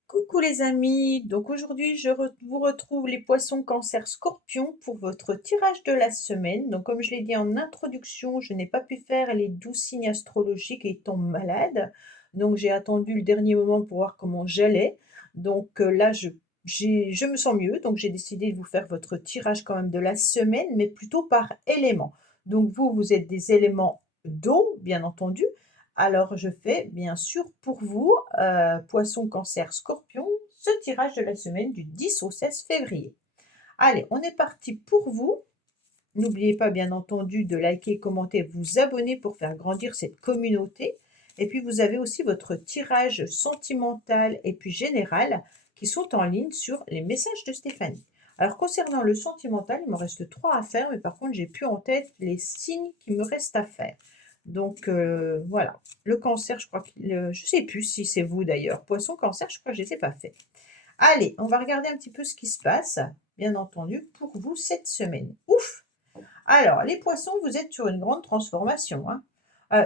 Coucou les amis, donc aujourd'hui vous retrouve les poissons cancer scorpion pour votre tirage de la semaine. Donc comme je l'ai dit en introduction, je n'ai pas pu faire les 12 signes astrologiques étant malade. Donc j'ai attendu le dernier moment pour voir comment j'allais. Donc là je me sens mieux, donc j'ai décidé de vous faire votre tirage quand même de la semaine, mais plutôt par éléments. Donc vous êtes des éléments d'eau, bien entendu. Alors je fais bien sûr pour vous, Poisson, Cancer, Scorpion, ce tirage de la semaine du 10 au 16 février. Allez, on est parti pour vous. N'oubliez pas bien entendu de liker, commenter, vous abonner pour faire grandir cette communauté. Et puis vous avez aussi votre tirage sentimental et puis général qui sont en ligne sur les messages de Stéphanie. Alors concernant le sentimental, il me reste 3 à faire, mais par contre j'ai plus en tête les signes qui me restent à faire. Donc voilà, le cancer, je crois que je sais plus si c'est vous d'ailleurs. Poisson, cancer, je crois que je ne les ai pas fait. Allez, on va regarder un petit peu ce qui se passe, bien entendu, pour vous cette semaine. Ouf! Alors, les poissons, vous êtes sur une grande transformation, hein.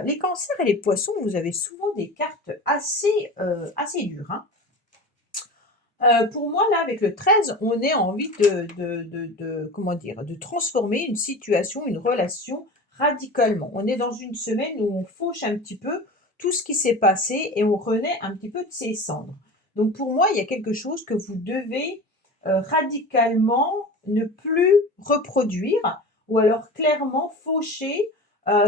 Les cancers et les poissons, vous avez souvent des cartes assez dures, hein. Pour moi, là, avec le 13, on est envie comment dire? De transformer une situation, une relation radicalement. On est dans une semaine où on fauche un petit peu tout ce qui s'est passé et on renaît un petit peu de ses cendres. Donc pour moi, il y a quelque chose que vous devez, radicalement ne plus reproduire ou alors clairement faucher,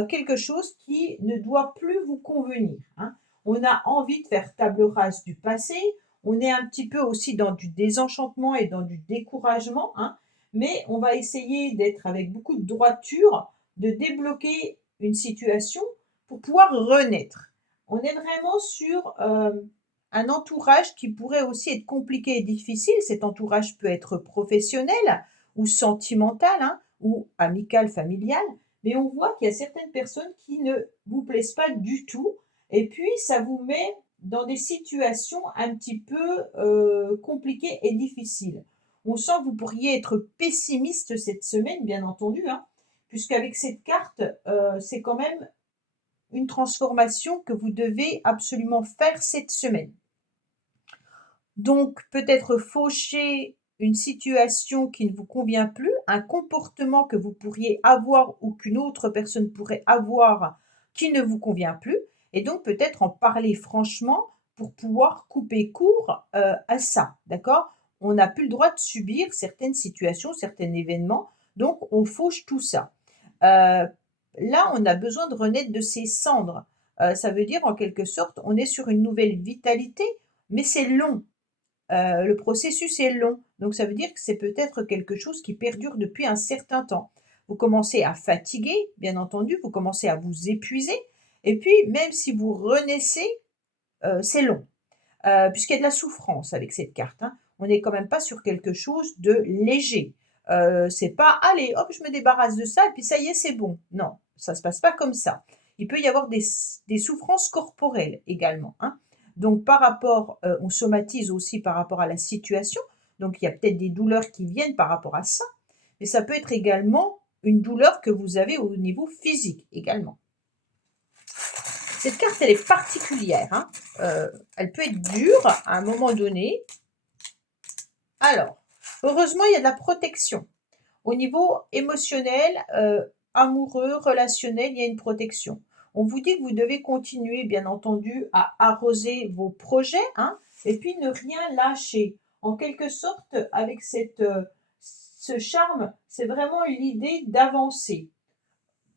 quelque chose qui ne doit plus vous convenir, hein. On a envie de faire table rase du passé, on est un petit peu aussi dans du désenchantement et dans du découragement, hein, mais on va essayer d'être avec beaucoup de droiture, de débloquer une situation pour pouvoir renaître. On est vraiment sur un entourage qui pourrait aussi être compliqué et difficile. Cet entourage peut être professionnel ou sentimental, hein, ou amical, familial, mais on voit qu'il y a certaines personnes qui ne vous plaisent pas du tout, et puis ça vous met dans des situations un petit peu, compliquées et difficiles. On sent que vous pourriez être pessimiste cette semaine, bien entendu, hein, puisqu'avec cette carte, c'est quand même une transformation que vous devez absolument faire cette semaine. Donc peut-être faucher une situation qui ne vous convient plus, un comportement que vous pourriez avoir ou qu'une autre personne pourrait avoir qui ne vous convient plus, et donc peut-être en parler franchement pour pouvoir couper court, à ça, d'accord? On n'a plus le droit de subir certaines situations, certains événements, donc on fauche tout ça. Là, on a besoin de renaître de ses cendres. Ça veut dire en quelque sorte, on est sur une nouvelle vitalité, mais c'est long. Le processus est long, donc ça veut dire que c'est peut-être quelque chose qui perdure depuis un certain temps. Vous commencez à fatiguer, bien entendu, vous commencez à vous épuiser et puis même si vous renaissez, c'est long, puisqu'il y a de la souffrance avec cette carte, hein. On n'est quand même pas sur quelque chose de léger. C'est pas: «Allez, hop, je me débarrasse de ça et puis ça y est, c'est bon». Non, ça se passe pas comme ça. Il peut y avoir des souffrances corporelles également, hein. Donc par rapport, on somatise aussi par rapport à la situation, donc il y a peut-être des douleurs qui viennent par rapport à ça, mais ça peut être également une douleur que vous avez au niveau physique également. Cette carte, elle est particulière, hein. Elle peut être dure à un moment donné. Alors, Heureusement, il y a de la protection. Au niveau émotionnel, amoureux, relationnel, il y a une protection. On vous dit que vous devez continuer, bien entendu, à arroser vos projets, hein, et puis ne rien lâcher. En quelque sorte, avec ce charme, c'est vraiment l'idée d'avancer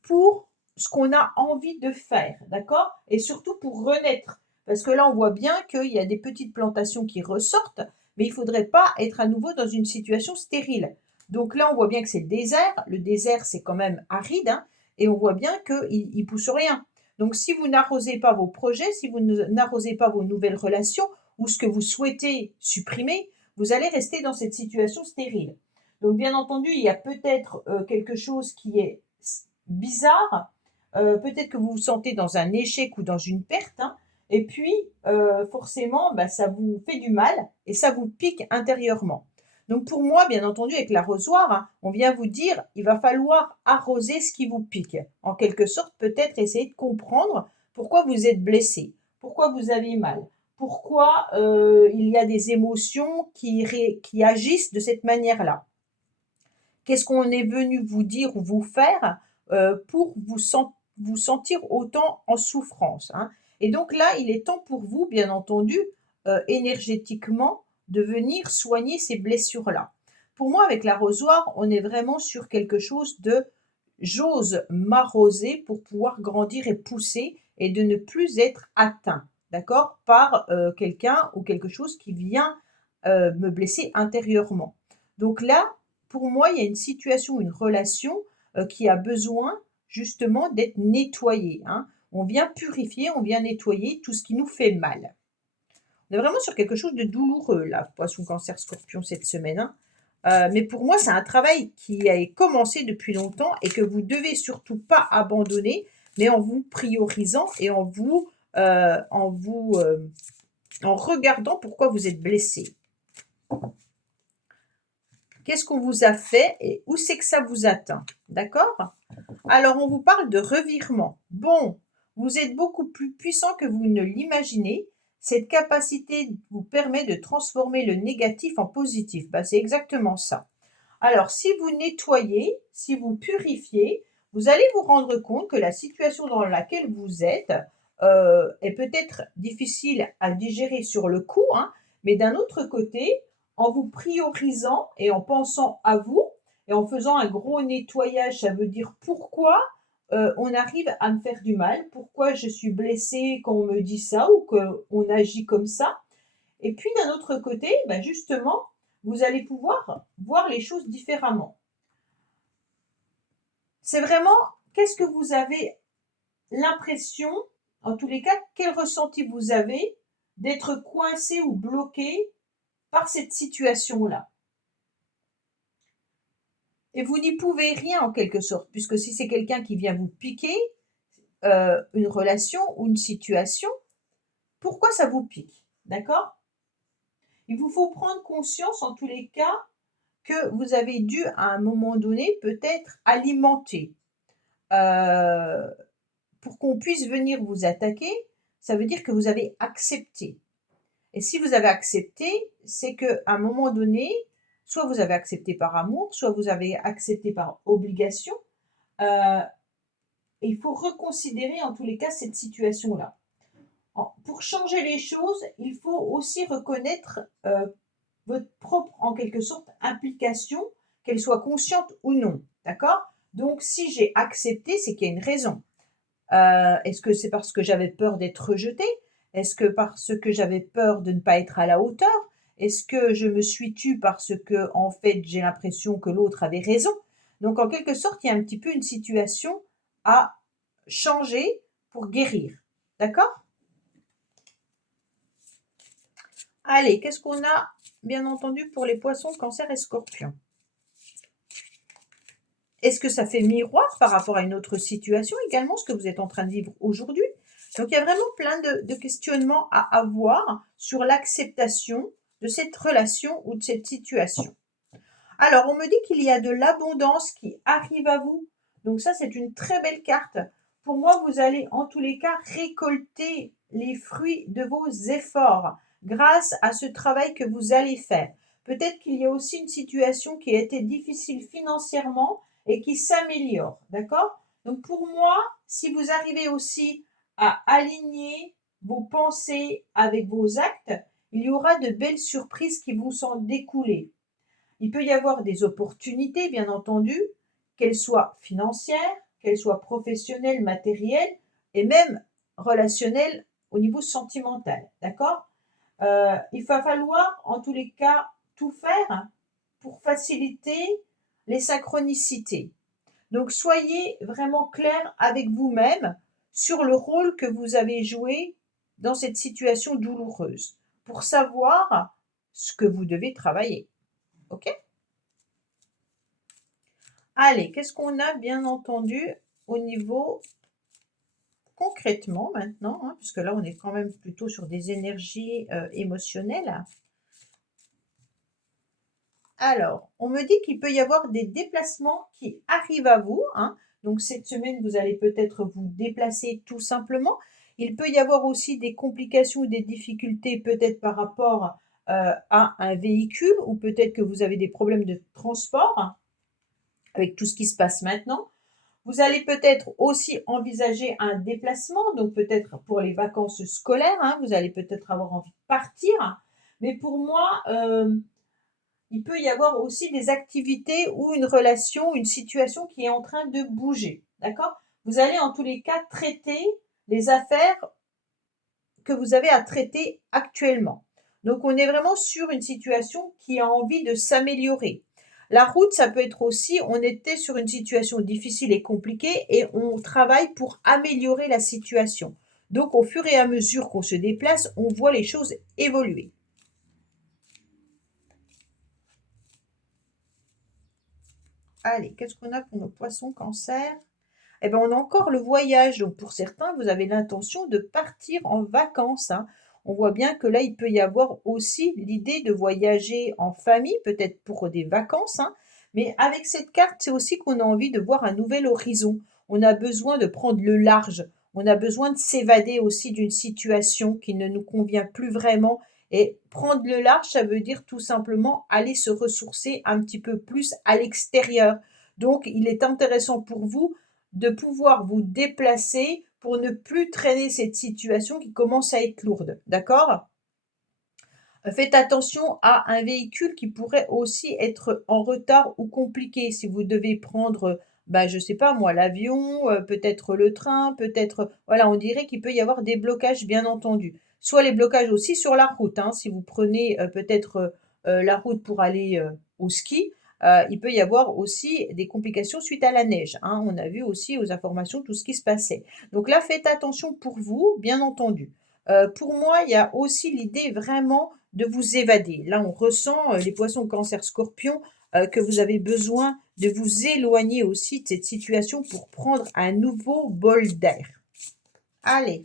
pour ce qu'on a envie de faire, d'accord? Et surtout pour renaître. Parce que là, on voit bien qu'il y a des petites plantations qui ressortent, mais il ne faudrait pas être à nouveau dans une situation stérile. Donc là, on voit bien que c'est le désert. Le désert, c'est quand même aride, hein, et on voit bien qu'il ne pousse rien. Donc si vous n'arrosez pas vos projets, si vous n'arrosez pas vos nouvelles relations ou ce que vous souhaitez supprimer, vous allez rester dans cette situation stérile. Donc bien entendu, il y a peut-être quelque chose qui est bizarre. Peut-être que vous vous sentez dans un échec ou dans une perte, hein, et puis forcément, bah, ça vous fait du mal et ça vous pique intérieurement. Donc pour moi, bien entendu, avec l'arrosoir, hein, on vient vous dire, il va falloir arroser ce qui vous pique. En quelque sorte, peut-être essayer de comprendre pourquoi vous êtes blessé, pourquoi vous avez mal, pourquoi il y a des émotions qui agissent de cette manière-là. Qu'est-ce qu'on est venu vous dire ou vous faire pour vous sentir autant en souffrance, hein? Et donc là, il est temps pour vous, bien entendu, énergétiquement, de venir soigner ces blessures-là. Pour moi, avec l'arrosoir, on est vraiment sur quelque chose de j'ose m'arroser pour pouvoir grandir et pousser et de ne plus être atteint, d'accord, par quelqu'un ou quelque chose qui vient me blesser intérieurement. Donc là, pour moi, il y a une situation, une relation qui a besoin justement d'être nettoyée, hein. On vient purifier, on vient nettoyer tout ce qui nous fait mal. On est vraiment sur quelque chose de douloureux là, Poisson, Cancer, Scorpion cette semaine, hein. Mais pour moi, c'est un travail qui a commencé depuis longtemps et que vous devez surtout pas abandonner, mais en vous priorisant et en regardant pourquoi vous êtes blessé. Qu'est-ce qu'on vous a fait et où c'est que ça vous atteint? D'accord? Alors, on vous parle de revirement. Bon, vous êtes beaucoup plus puissant que vous ne l'imaginez. Cette capacité vous permet de transformer le négatif en positif. Bah, c'est exactement ça. Alors, si vous nettoyez, si vous purifiez, vous allez vous rendre compte que la situation dans laquelle vous êtes est peut-être difficile à digérer sur le coup, hein, mais d'un autre côté, en vous priorisant et en pensant à vous et en faisant un gros nettoyage, ça veut dire pourquoi on arrive à me faire du mal, pourquoi je suis blessée quand on me dit ça ou qu'on agit comme ça. Et puis d'un autre côté, bah, justement, vous allez pouvoir voir les choses différemment. C'est vraiment qu'est-ce que vous avez l'impression, en tous les cas, quel ressenti vous avez d'être coincé ou bloqué par cette situation-là. Et vous n'y pouvez rien en quelque sorte, puisque si c'est quelqu'un qui vient vous piquer, une relation ou une situation, pourquoi ça vous pique? D'accord? Il vous faut prendre conscience en tous les cas que vous avez dû à un moment donné peut-être alimenter. Pour qu'on puisse venir vous attaquer, ça veut dire que vous avez accepté. Et si vous avez accepté, c'est qu'à un moment donné, soit vous avez accepté par amour, soit vous avez accepté par obligation. Il faut reconsidérer en tous les cas cette situation-là. Pour changer les choses, il faut aussi reconnaître votre propre, en quelque sorte, implication, qu'elle soit consciente ou non. D'accord? Donc, si j'ai accepté, c'est qu'il y a une raison. Est-ce que c'est parce que j'avais peur d'être rejetée? Est-ce que parce que j'avais peur de ne pas être à la hauteur? Est-ce que je me suis tue parce que, en fait, j'ai l'impression que l'autre avait raison? Donc, en quelque sorte, il y a un petit peu une situation à changer pour guérir. D'accord? Allez, qu'est-ce qu'on a, bien entendu, pour les poissons, cancer et scorpions? Est-ce que ça fait miroir par rapport à une autre situation également, ce que vous êtes en train de vivre aujourd'hui? Donc, il y a vraiment plein de questionnements à avoir sur l'acceptation de cette relation ou de cette situation. Alors, on me dit qu'il y a de l'abondance qui arrive à vous. Donc ça, c'est une très belle carte. Pour moi, vous allez en tous les cas récolter les fruits de vos efforts grâce à ce travail que vous allez faire. Peut-être qu'il y a aussi une situation qui a été difficile financièrement et qui s'améliore, d'accord? Donc pour moi, si vous arrivez aussi à aligner vos pensées avec vos actes, il y aura de belles surprises qui vont s'en découler. Il peut y avoir des opportunités, bien entendu, qu'elles soient financières, qu'elles soient professionnelles, matérielles et même relationnelles au niveau sentimental, d'accord? Il va falloir, en tous les cas, tout faire pour faciliter les synchronicités. Donc, soyez vraiment clair avec vous-même sur le rôle que vous avez joué dans cette situation douloureuse pour savoir ce que vous devez travailler. OK? Allez, qu'est-ce qu'on a bien entendu au niveau concrètement maintenant, hein, puisque là on est quand même plutôt sur des énergies émotionnelles. Alors, on me dit qu'il peut y avoir des déplacements qui arrivent à vous, hein. Donc cette semaine, vous allez peut-être vous déplacer tout simplement. Il peut y avoir aussi des complications ou des difficultés peut-être par rapport à un véhicule ou peut-être que vous avez des problèmes de transport, hein, avec tout ce qui se passe maintenant. Vous allez peut-être aussi envisager un déplacement, donc peut-être pour les vacances scolaires, hein, vous allez peut-être avoir envie de partir. Mais pour moi, il peut y avoir aussi des activités ou une relation, une situation qui est en train de bouger. D'accord? Vous allez en tous les cas traiter les affaires que vous avez à traiter actuellement. Donc on est vraiment sur une situation qui a envie de s'améliorer. La route, ça peut être aussi, on était sur une situation difficile et compliquée et on travaille pour améliorer la situation. Donc au fur et à mesure qu'on se déplace, on voit les choses évoluer. Allez, qu'est-ce qu'on a pour nos poissons cancer? Eh bien, on a encore le voyage. Donc, pour certains, vous avez l'intention de partir en vacances, hein. On voit bien que là, il peut y avoir aussi l'idée de voyager en famille, peut-être pour des vacances, hein. Mais avec cette carte, c'est aussi qu'on a envie de voir un nouvel horizon. On a besoin de prendre le large. On a besoin de s'évader aussi d'une situation qui ne nous convient plus vraiment. Et prendre le large, ça veut dire tout simplement aller se ressourcer un petit peu plus à l'extérieur. Donc, il est intéressant pour vous de pouvoir vous déplacer pour ne plus traîner cette situation qui commence à être lourde, d'accord? Faites attention à un véhicule qui pourrait aussi être en retard ou compliqué. Si vous devez prendre, bah, je sais pas moi, l'avion, peut-être le train, peut-être voilà, on dirait qu'il peut y avoir des blocages, bien entendu. Soit les blocages aussi sur la route, hein, si vous prenez, peut-être, la route pour aller, au ski, il peut y avoir aussi des complications suite à la neige, hein. On a vu aussi aux informations tout ce qui se passait. Donc là, faites attention pour vous, bien entendu. Pour moi, il y a aussi l'idée vraiment de vous évader. Là, on ressent, les poissons cancer scorpion, que vous avez besoin de vous éloigner aussi de cette situation pour prendre un nouveau bol d'air. Allez.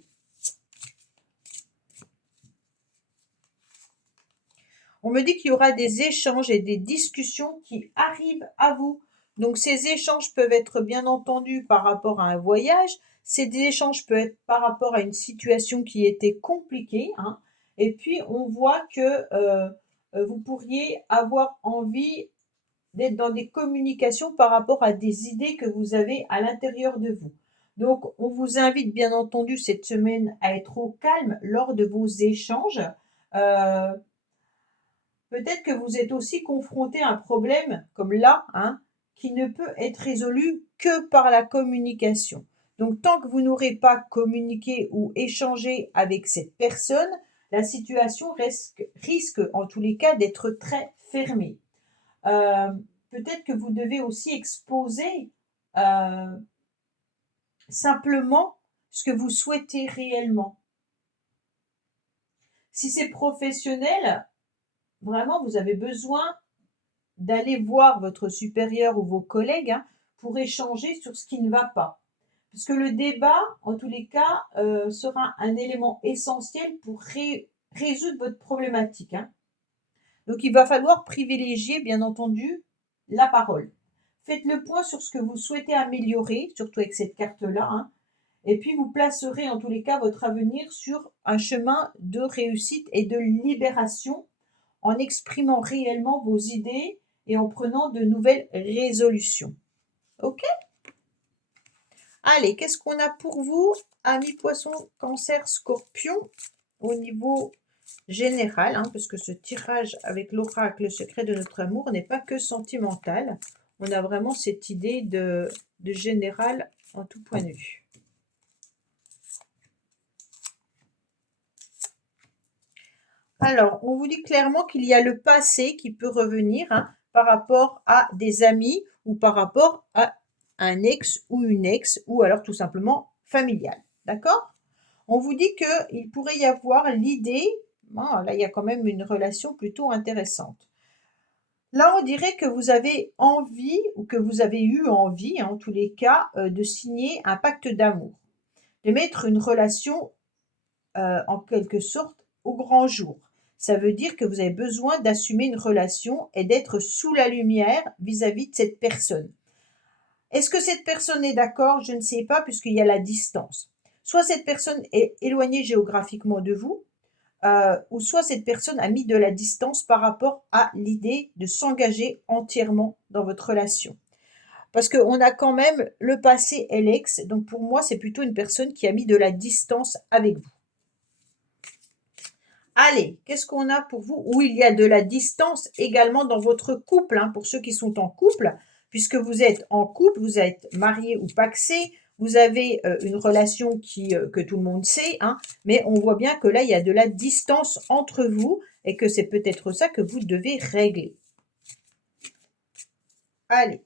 On me dit qu'il y aura des échanges et des discussions qui arrivent à vous. Donc ces échanges peuvent être bien entendu par rapport à un voyage, ces échanges peuvent être par rapport à une situation qui était compliquée, hein. Et puis on voit que vous pourriez avoir envie d'être dans des communications par rapport à des idées que vous avez à l'intérieur de vous. Donc on vous invite bien entendu cette semaine à être au calme lors de vos échanges. Euh, Peut-être que vous êtes aussi confronté à un problème comme là, hein, qui ne peut être résolu que par la communication. Donc tant que vous n'aurez pas communiqué ou échangé avec cette personne, la situation risque en tous les cas d'être très fermée. Euh, Peut-être que vous devez aussi exposer euh, simplement ce que vous souhaitez réellement. Si c'est professionnel, vraiment, vous avez besoin d'aller voir votre supérieur ou vos collègues, hein, pour échanger sur ce qui ne va pas. Parce que le débat, en tous les cas, sera un élément essentiel pour résoudre votre problématique, hein. Donc, il va falloir privilégier, bien entendu, la parole. Faites le point sur ce que vous souhaitez améliorer, surtout avec cette carte-là, hein, et puis vous placerez en tous les cas votre avenir sur un chemin de réussite et de libération en exprimant réellement vos idées et en prenant de nouvelles résolutions. Ok? Allez, qu'est-ce qu'on a pour vous, amis poisson, cancer, scorpion, au niveau général, hein, parce que ce tirage avec l'oracle, le secret de notre amour, n'est pas que sentimental. On a vraiment cette idée de général en tout point de vue. Alors, on vous dit clairement qu'il y a le passé qui peut revenir, hein, par rapport à des amis ou par rapport à un ex ou une ex ou alors tout simplement familial. D'accord? On vous dit qu'il pourrait y avoir l'idée, là il y a quand même une relation plutôt intéressante. Là, on dirait que vous avez envie ou que vous avez eu envie, hein, en tous les cas, de signer un pacte d'amour, de mettre une relation en quelque sorte au grand jour. Ça veut dire que vous avez besoin d'assumer une relation et d'être sous la lumière vis-à-vis de cette personne. Est-ce que cette personne est d'accord? Je ne sais pas, puisqu'il y a la distance. Soit cette personne est éloignée géographiquement de vous, ou soit cette personne a mis de la distance par rapport à l'idée de s'engager entièrement dans votre relation. Parce qu'on a quand même le passé et l'ex, donc pour moi, c'est plutôt une personne qui a mis de la distance avec vous. Allez, qu'est-ce qu'on a pour vous? Où il y a de la distance également dans votre couple, hein, pour ceux qui sont en couple, puisque vous êtes en couple, vous êtes marié ou pacsé, vous avez une relation que tout le monde sait, hein, mais on voit bien que là, il y a de la distance entre vous et que c'est peut-être ça que vous devez régler. Allez.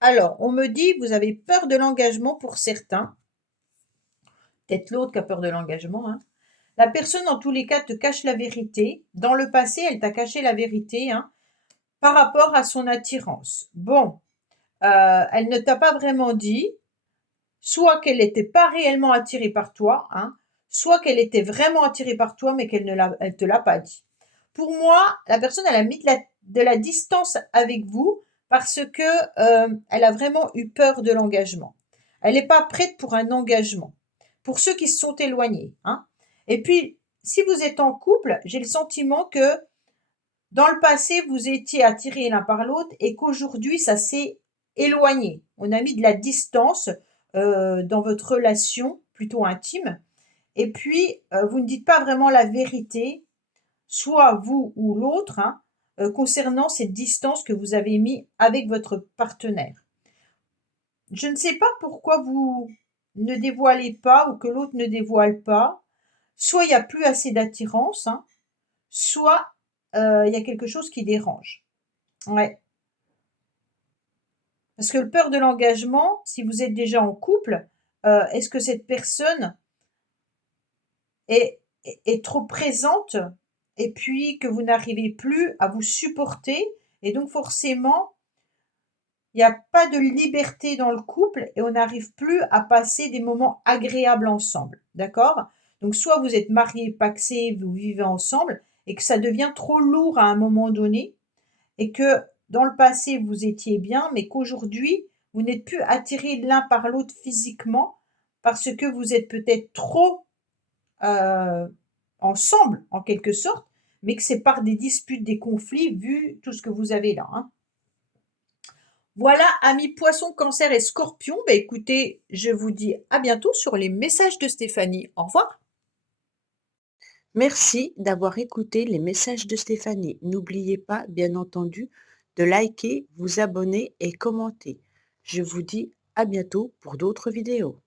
Alors, on me dit, vous avez peur de l'engagement pour certains. Peut-être l'autre qui a peur de l'engagement, hein. La personne, dans tous les cas, te cache la vérité. Dans le passé, elle t'a caché la vérité, hein, par rapport à son attirance. Bon, elle ne t'a pas vraiment dit, soit qu'elle n'était pas réellement attirée par toi, hein, soit qu'elle était vraiment attirée par toi, mais qu'elle ne te l'a pas dit. Pour moi, la personne, elle a mis de la distance avec vous parce que elle a vraiment eu peur de l'engagement. Elle n'est pas prête pour un engagement. Pour ceux qui se sont éloignés, hein. Et puis, si vous êtes en couple, j'ai le sentiment que dans le passé, vous étiez attirés l'un par l'autre et qu'aujourd'hui, ça s'est éloigné. On a mis de la distance dans votre relation plutôt intime. Et puis, vous ne dites pas vraiment la vérité, soit vous ou l'autre, hein, concernant cette distance que vous avez mis avec votre partenaire. Je ne sais pas pourquoi vous ne dévoilez pas ou que l'autre ne dévoile pas. Soit il n'y a plus assez d'attirance, hein, soit il y a quelque chose qui dérange. Ouais. Parce que le peur de l'engagement, si vous êtes déjà en couple, est-ce que cette personne est trop présente et puis que vous n'arrivez plus à vous supporter et donc forcément, il n'y a pas de liberté dans le couple et on n'arrive plus à passer des moments agréables ensemble, d'accord? Donc soit vous êtes mariés, pacsés, vous vivez ensemble et que ça devient trop lourd à un moment donné et que dans le passé vous étiez bien, mais qu'aujourd'hui vous n'êtes plus attirés l'un par l'autre physiquement parce que vous êtes peut-être trop ensemble en quelque sorte, mais que c'est par des disputes, des conflits, vu tout ce que vous avez là, hein. Voilà, amis poissons, cancer et scorpion. Bah, écoutez, je vous dis à bientôt sur les messages de Stéphanie. Au revoir. Merci d'avoir écouté les messages de Stéphanie. N'oubliez pas, bien entendu, de liker, vous abonner et commenter. Je vous dis à bientôt pour d'autres vidéos.